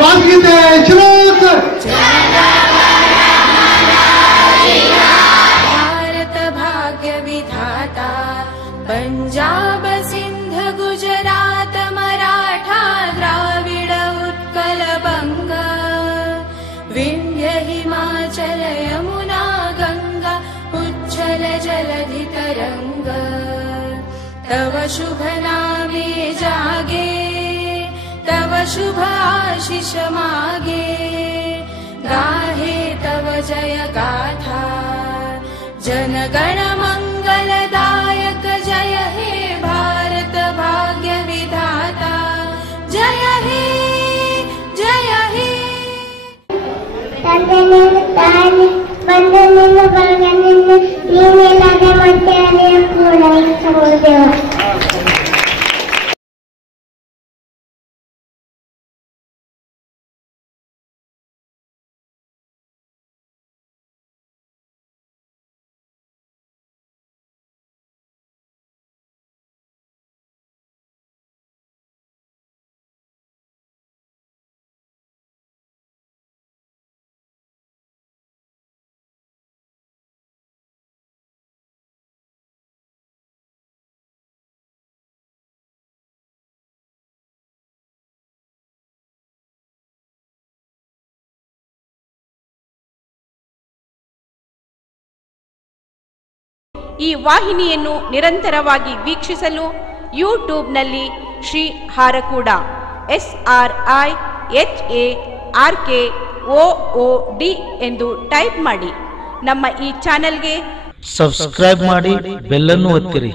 राजगीते चलो सर. भारत भाग्य विधाता, पंजाब सिंध गुजरात मराठा द्राविड उत्कल बंग, विंध्य हिमाचल यमुना गंगा उच्छल जलधि तरंग, तव शुभ नामे जागे, तव शुभ आशीष मागे, गाहे तव जय गाथा, जनगण मंगलदायक जय हे भारत भाग्य विधाता, जय हे जय हे. ತಂದೆಯನ್ನು ತಾಯಿ ಬಂಧನನ್ನು ಭಾಗನನ್ನು ನೀನೆಲ್ಲದೆ ಮತ್ತೆ ಅದೇ ಪೂರೈಸುವುದೇವ. ಈ ವಾಹಿನಿಯನ್ನು ನಿರಂತರವಾಗಿ ವೀಕ್ಷಿಸಲು ಯೂಟ್ಯೂಬ್ನಲ್ಲಿ ಶ್ರೀ ಹಾರಕೂಡ SRIHARKOOD ಎಂದು ಟೈಪ್ ಮಾಡಿ. ನಮ್ಮ ಈ ಚಾನೆಲ್ಗೆ ಸಬ್ಸ್ಕ್ರೈಬ್ ಮಾಡಿ, ಬೆಲ್ ಅನ್ನು ಒತ್ತಿರಿ.